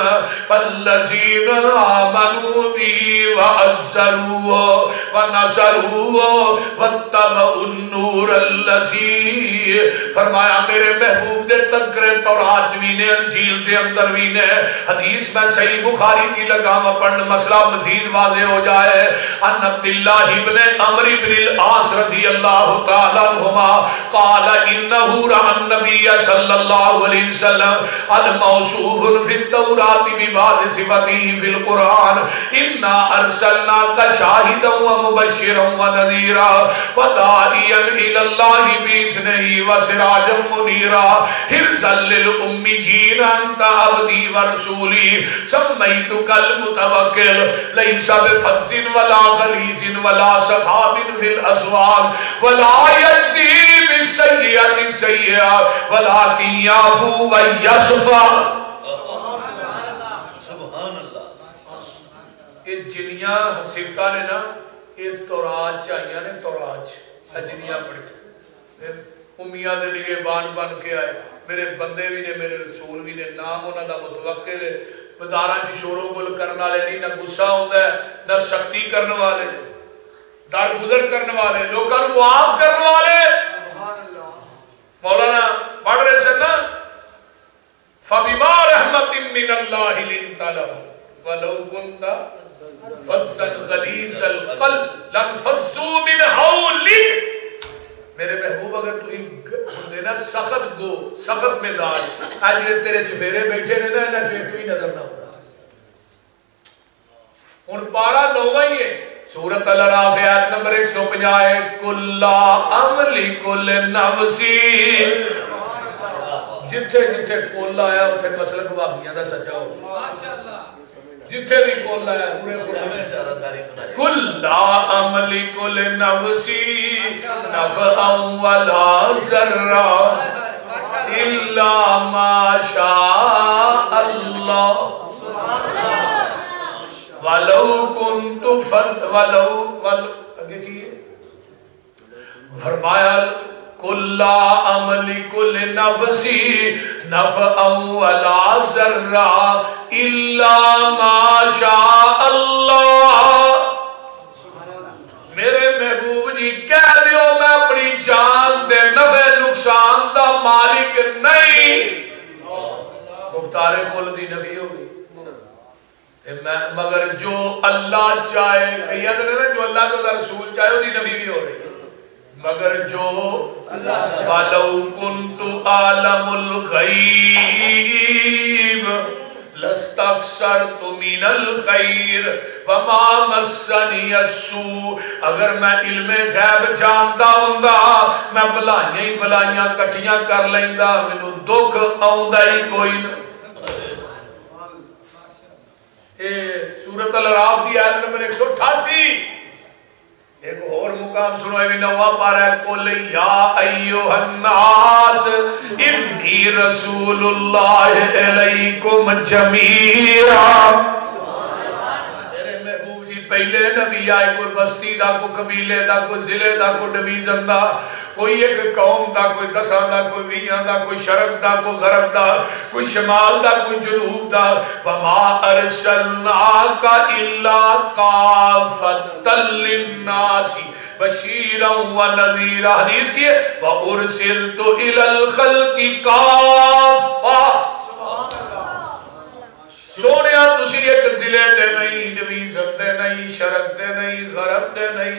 فالذين آمنوا به وعزروه ونصروه واتبعوا النور الذي فرمایا میرے محبوب دے تذکرے تورات بھی نے انجیل دے اندر بھی نے حدیث میں صحیح بخاری کی لگام پڑھن مسئلہ مزید واضح ہو جائے ان عبداللہ ابن عمرو بن العاص رضی اللہ تعالیٰ عنہما قال انہو رأى النبي صلى الله عليه وسلم الموصوف في التوراة ببعض صفته في القرآن إنا أرسلناك شاهدا ومبشرا ونذيرا وداعيا إلى الله بإذنه وسراجا منيرا حرزا للأميين أنت عبدي ورسولي سميتك المتوكل ليس بفظ ولا غليظ ولا سخاب في الأسواق ولا يجزي بالسيئة السيئة ولكن يعفو ويصفح سبحان اللہ یہ جنیاں صفتہ نے نا یہ تورات چاہیاں نے تورات جنیاں پڑھ کے امیہ دے لیے بان بن کے آئے میرے بندے بھی نے میرے رسول بھی نے نام انہاں دا متوکل ہے بازاراں چ شور و گل کرنے والے نہیں نہ غصہ ہوندا ہے نہ سختی کرنے والے دار گزر کرنے والے لوگوں کو معاف کرنے والے مولانا پڑھ رہے سے نا فَبِمَا رَحْمَةٍ مِّنَ اللَّهِ لِنْتَ لَهُمْ وَلَوْ كُنْتَ فَضًّا غَلِيظَ الْقَلْبِ لَانفَضُّوا مِنْ حَوْلِكَ میرے محبوب اگر تو ہندے نا سخت گو سخت مزاج آج تیرے چفیرے بیٹھے نے نا انہاں چوئے کوئی نظر نہ ہوتا ان پارا 9واں ہی ہے سورۃ الاعراف آیت نمبر 150 کل عملی کل نفسی جتھے جتھے کل آیا اتھے مسلک بابیاں دا سچا ہو جتھے بھی کل آیا پورے قرآن کل عملی کل نفسی نفعا ولا ضرا الا ما شاء اللہ وَلَوْ كُنْتُ اگے کی فرمایا کُلَّ عَمَلِ كُلِّ نَفْسِ نَفْعًا وَلَا ضَرًّا إِلَّا مَا شَاءَ اللَّهُ میرے محبوب جی کہہ دیو میں اپنی جان دے نفع نقصان دا مالک نہیں مختار کل دی نبی ہوگی مگر جو اللہ چاہے کہیت نے جو اللہ جو رسول چاہے وہ دی نبی بھی ہو رہی ہے مگر جو وَلَوْ كُنْتُ عَالَمُ الْغَيْبِ لستکثرت من الخیر وما مسنی السوء، اگر میں علم غیب جانتا ہوندا میں بھلائیاں ہی بھلائیاں کٹھیاں کر لیندا، مینوں دکھ آوندا ہی کوئی نہ۔ سورۃ الاعراف کی آیت نمبر 188 ایک اور مقام سنو بھی نوا پارا ہے، قل یا ایوہ الناس انی رسول اللہ علیکم جمیعا۔ میرے محبوب جی پہلے نبی آئے، کوئی بستی دا، کوئی قبیلے دا، کوئی ضلع دا، کوئی ڈویژن دا، کوئی ایک قوم دا، کوئی دساں دا، کوئی ویاں دا، کوئی شرق دا، کوئی غرب دا، کوئی شمال دا، کوئی جنوب دا۔ وما ارسلناک الا کافۃ للناس بشیرا ونذیرا، حدیث کی ہے وارسلت الی الخلق کافۃ۔ سونیا تسی ایک ضلع دے نہیں، ڈویژن دے نہیں، شرق دے نہیں، غرب دے نہیں،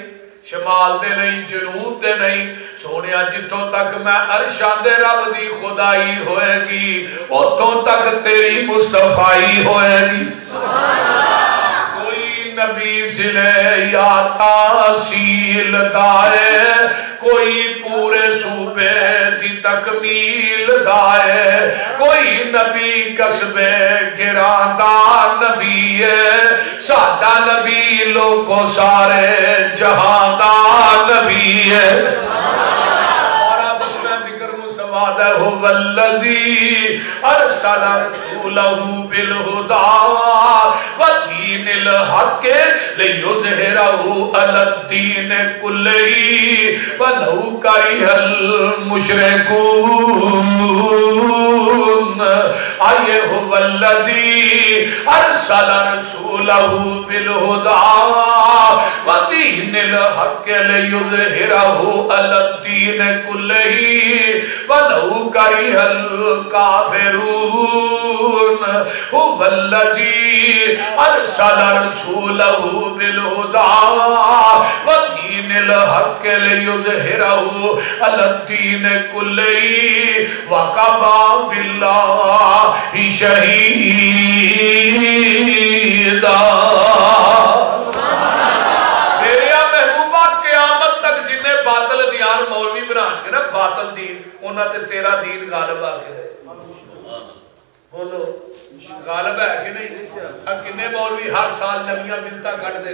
شمال دے نہیں، جنوب دے نہیں، سونیا جتوں تک میں عرشاں دے رب دی خدائی ہوئے گی اتوں تک تیری مصطفائی ہوئے گی۔ کوئی نبی ضلع یا تحصیل دائے، کوئی پورے صوبے دی تکمیل دائے، کوئی نبی قصبے گراندار نبی ہے، سادہ نبی لوگوں سارے جہاندار نبی ہے۔ اور اب اس میں ذکر مصطفیٰ ہے، هو الذی ارسل رسولہ بالہدی ودین الحق لیظہرہ علی الدین کلہ ولو کرہ المشرکون۔ آئے هو الذی ارسل رسولہ بالہدی ودین الحق لیظہرہ علی الدین کلہ ولو کرہ الکافرون۔ هو الذی ارسل رسولہ بالہدی ودین الحق لیظہرہ علی الدین کلہ وکفی باللہ شہیدا۔ میرے محبوبہ قیامت تک جنہیں باطل دیان مولوی بنان کے نا باطل دین، انہاں تے تیرا دین غالب آ کے رہے۔ بولو غالب ہے کہ نہیں؟ کنے مولوی ہر سال نمیاں ملتا کٹ دے،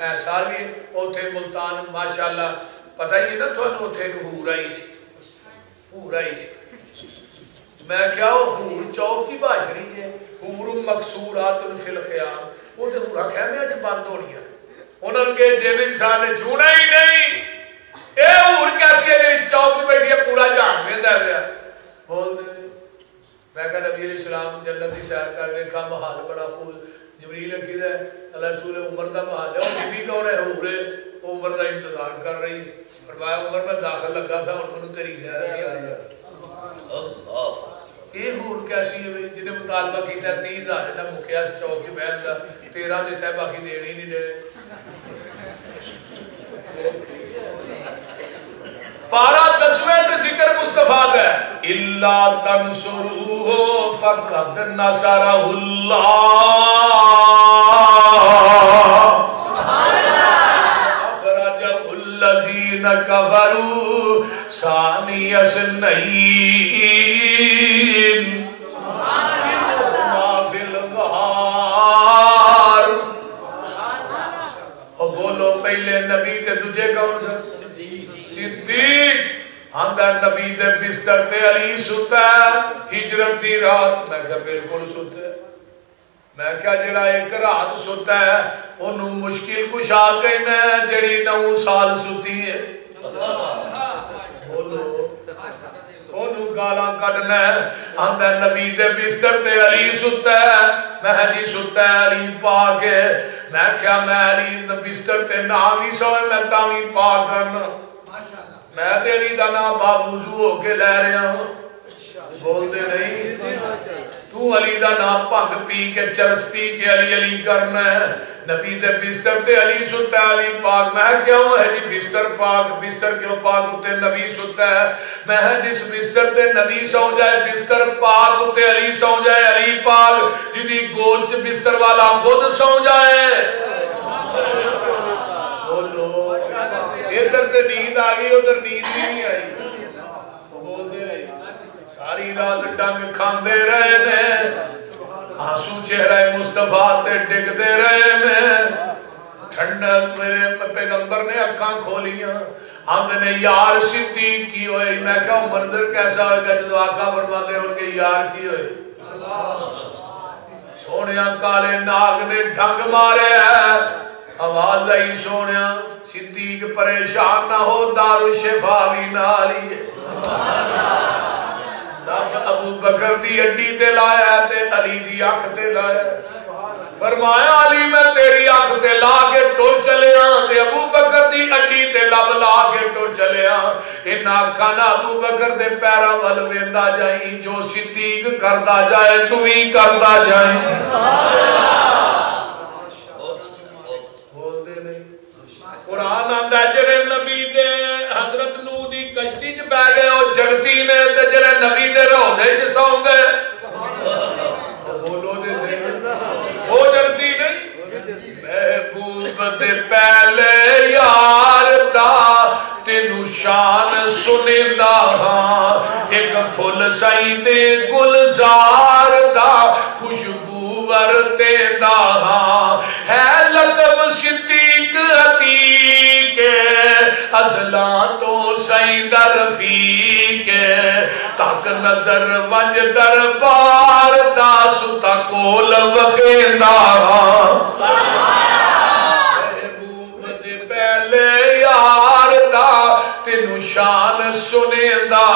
اے سال بھی اوتھے ملتان ماشاءاللہ پتہ ہی نا تو اوتھے ایک حور آئی سی، حور آئی سی، میں کیا وہ حور چوک جی باشری ہے، حور مقصورات فی الخیام، وہ تے حورا خیمے اج بند ہونی ہے، انہوں کے جن انسان نے چھونا ہی نہیں، اے حور کیسی ہے جی چوک میں بیٹھی ہے پورا جہان میں دے رہا بول دے۔ میں کہا نبی علیہ السلام جنت کی سیر کر دیکھا محال بڑا خوب، جبریل عقید ہے اللہ رسول عمر کا محال ہے، اور بی کون ہے حور ہے، عمر کا انتظار کر رہی، فرمایا عمر میں داخل لگا تھا اور منو تیری غیرت ہی آ گیا۔ یہ حور کیسی ہے جنہیں مطالبہ کیتا ہے 30,000 نہ مکیا اس چوکی بہن کا 13 دیتا ہے باقی دینی نہیں دے۔ پارا 10ویں تے ذکر مصطفیٰ ہے اِلَّا تَنْصُرُوهُ فَقَدْ نَصَرَهُ اللَّهُ أَخْرَجَهُ الَّذِينَ كَفَرُوا ثَانِيَ اثْنَيْنِ وَهُمَا فِي الْغَارِ۔ اور بولو پہلے نبی تے تجھے کون سا؟ صدیق۔ آندہ نبی دے بستر تے علی ستا ہے ہجرت دی رات، میں کہا بالکل ستا ہے، میں کہا جڑا ایک رات ستا ہے انہوں مشکل کچھ آ گئی میں جڑی 9 سال ستی ہے، انہوں گالاں کڑنا ہے۔ آندہ نبی دے بستر تے علی ستا ہے، مہدی ستا ہے علی پاک ہے، میں کہا میں علی بستر تے ناوی سوئے میں تاوی پاک کرنا، میں تیری دا نام باب وضو ہو کے لے رہا ہوں، بول دے نہیں تو علی دا نام بھنگ پی کے چرس پی کے علی علی کرنا ہے نبی دے بستر تے علی ستا ہے علی پاک میں کیوں ہے جی بستر پاک بستر کیوں پاک ہوتے نبی ستا ہے میں جس بستر تے نبی سو جائے بستر پاک ہوتے علی سو جائے علی پاک جدی گود بستر والا خود سو جائے بولو ادھر تے نیند آگئی ادھر نیند نہیں آئی بول دے رہی ساری رات ڈنگ کھاندے رہے نے آنسو چہرہ مصطفیٰ تے ڈگ دے رہے میں ٹھنڈک میرے پیغمبر نے اکھاں کھولیاں ہم نے یار صدیق کی ہوئے میں کہا منظر کیسا ہوئے گا جدو آقا فرماتے ان کے یار کی ہوئے سونیاں کالے ناگ نے ڈھنگ مارے ہیں آواز آئی سونیاں صدیق پریشان نہ ہو دار شفا بھی نالی ہے ابو بکر دی اڈی تے لایا تے علی دی آنکھ تے لایا فرمایا علی میں تیری آنکھ تے لا کے ٹر چلے ہاں تے ابو بکر دی اڈی تے لب لا کے ٹر چلے ہاں ان آنکھاں نہ ابو بکر دے پیراں ول ویندا جائیں جو صدیق کردا جائے تو ہی کردا جائیں بول دے نہیں قرآن آندا جڑے نبی دے حضرت نوح دی کشتی چ پے گئے او جنتی نے تے جڑے نبی دے روضے چ سو گئے بولو دے صحیح وہ جنتی نہیں محبوب دے پہلے یار دا تینو شان سنیندا ہاں ایک پھل سائی دے گلزار دا خوشبو ورتیندا ہاں ہے لقب صدیق عتیق ازلاں تو سائیں رفیق تک نظر ونج دربار دا ستا کول وخیندا محبوب دے پہلے یار دا تینو شان سنیندا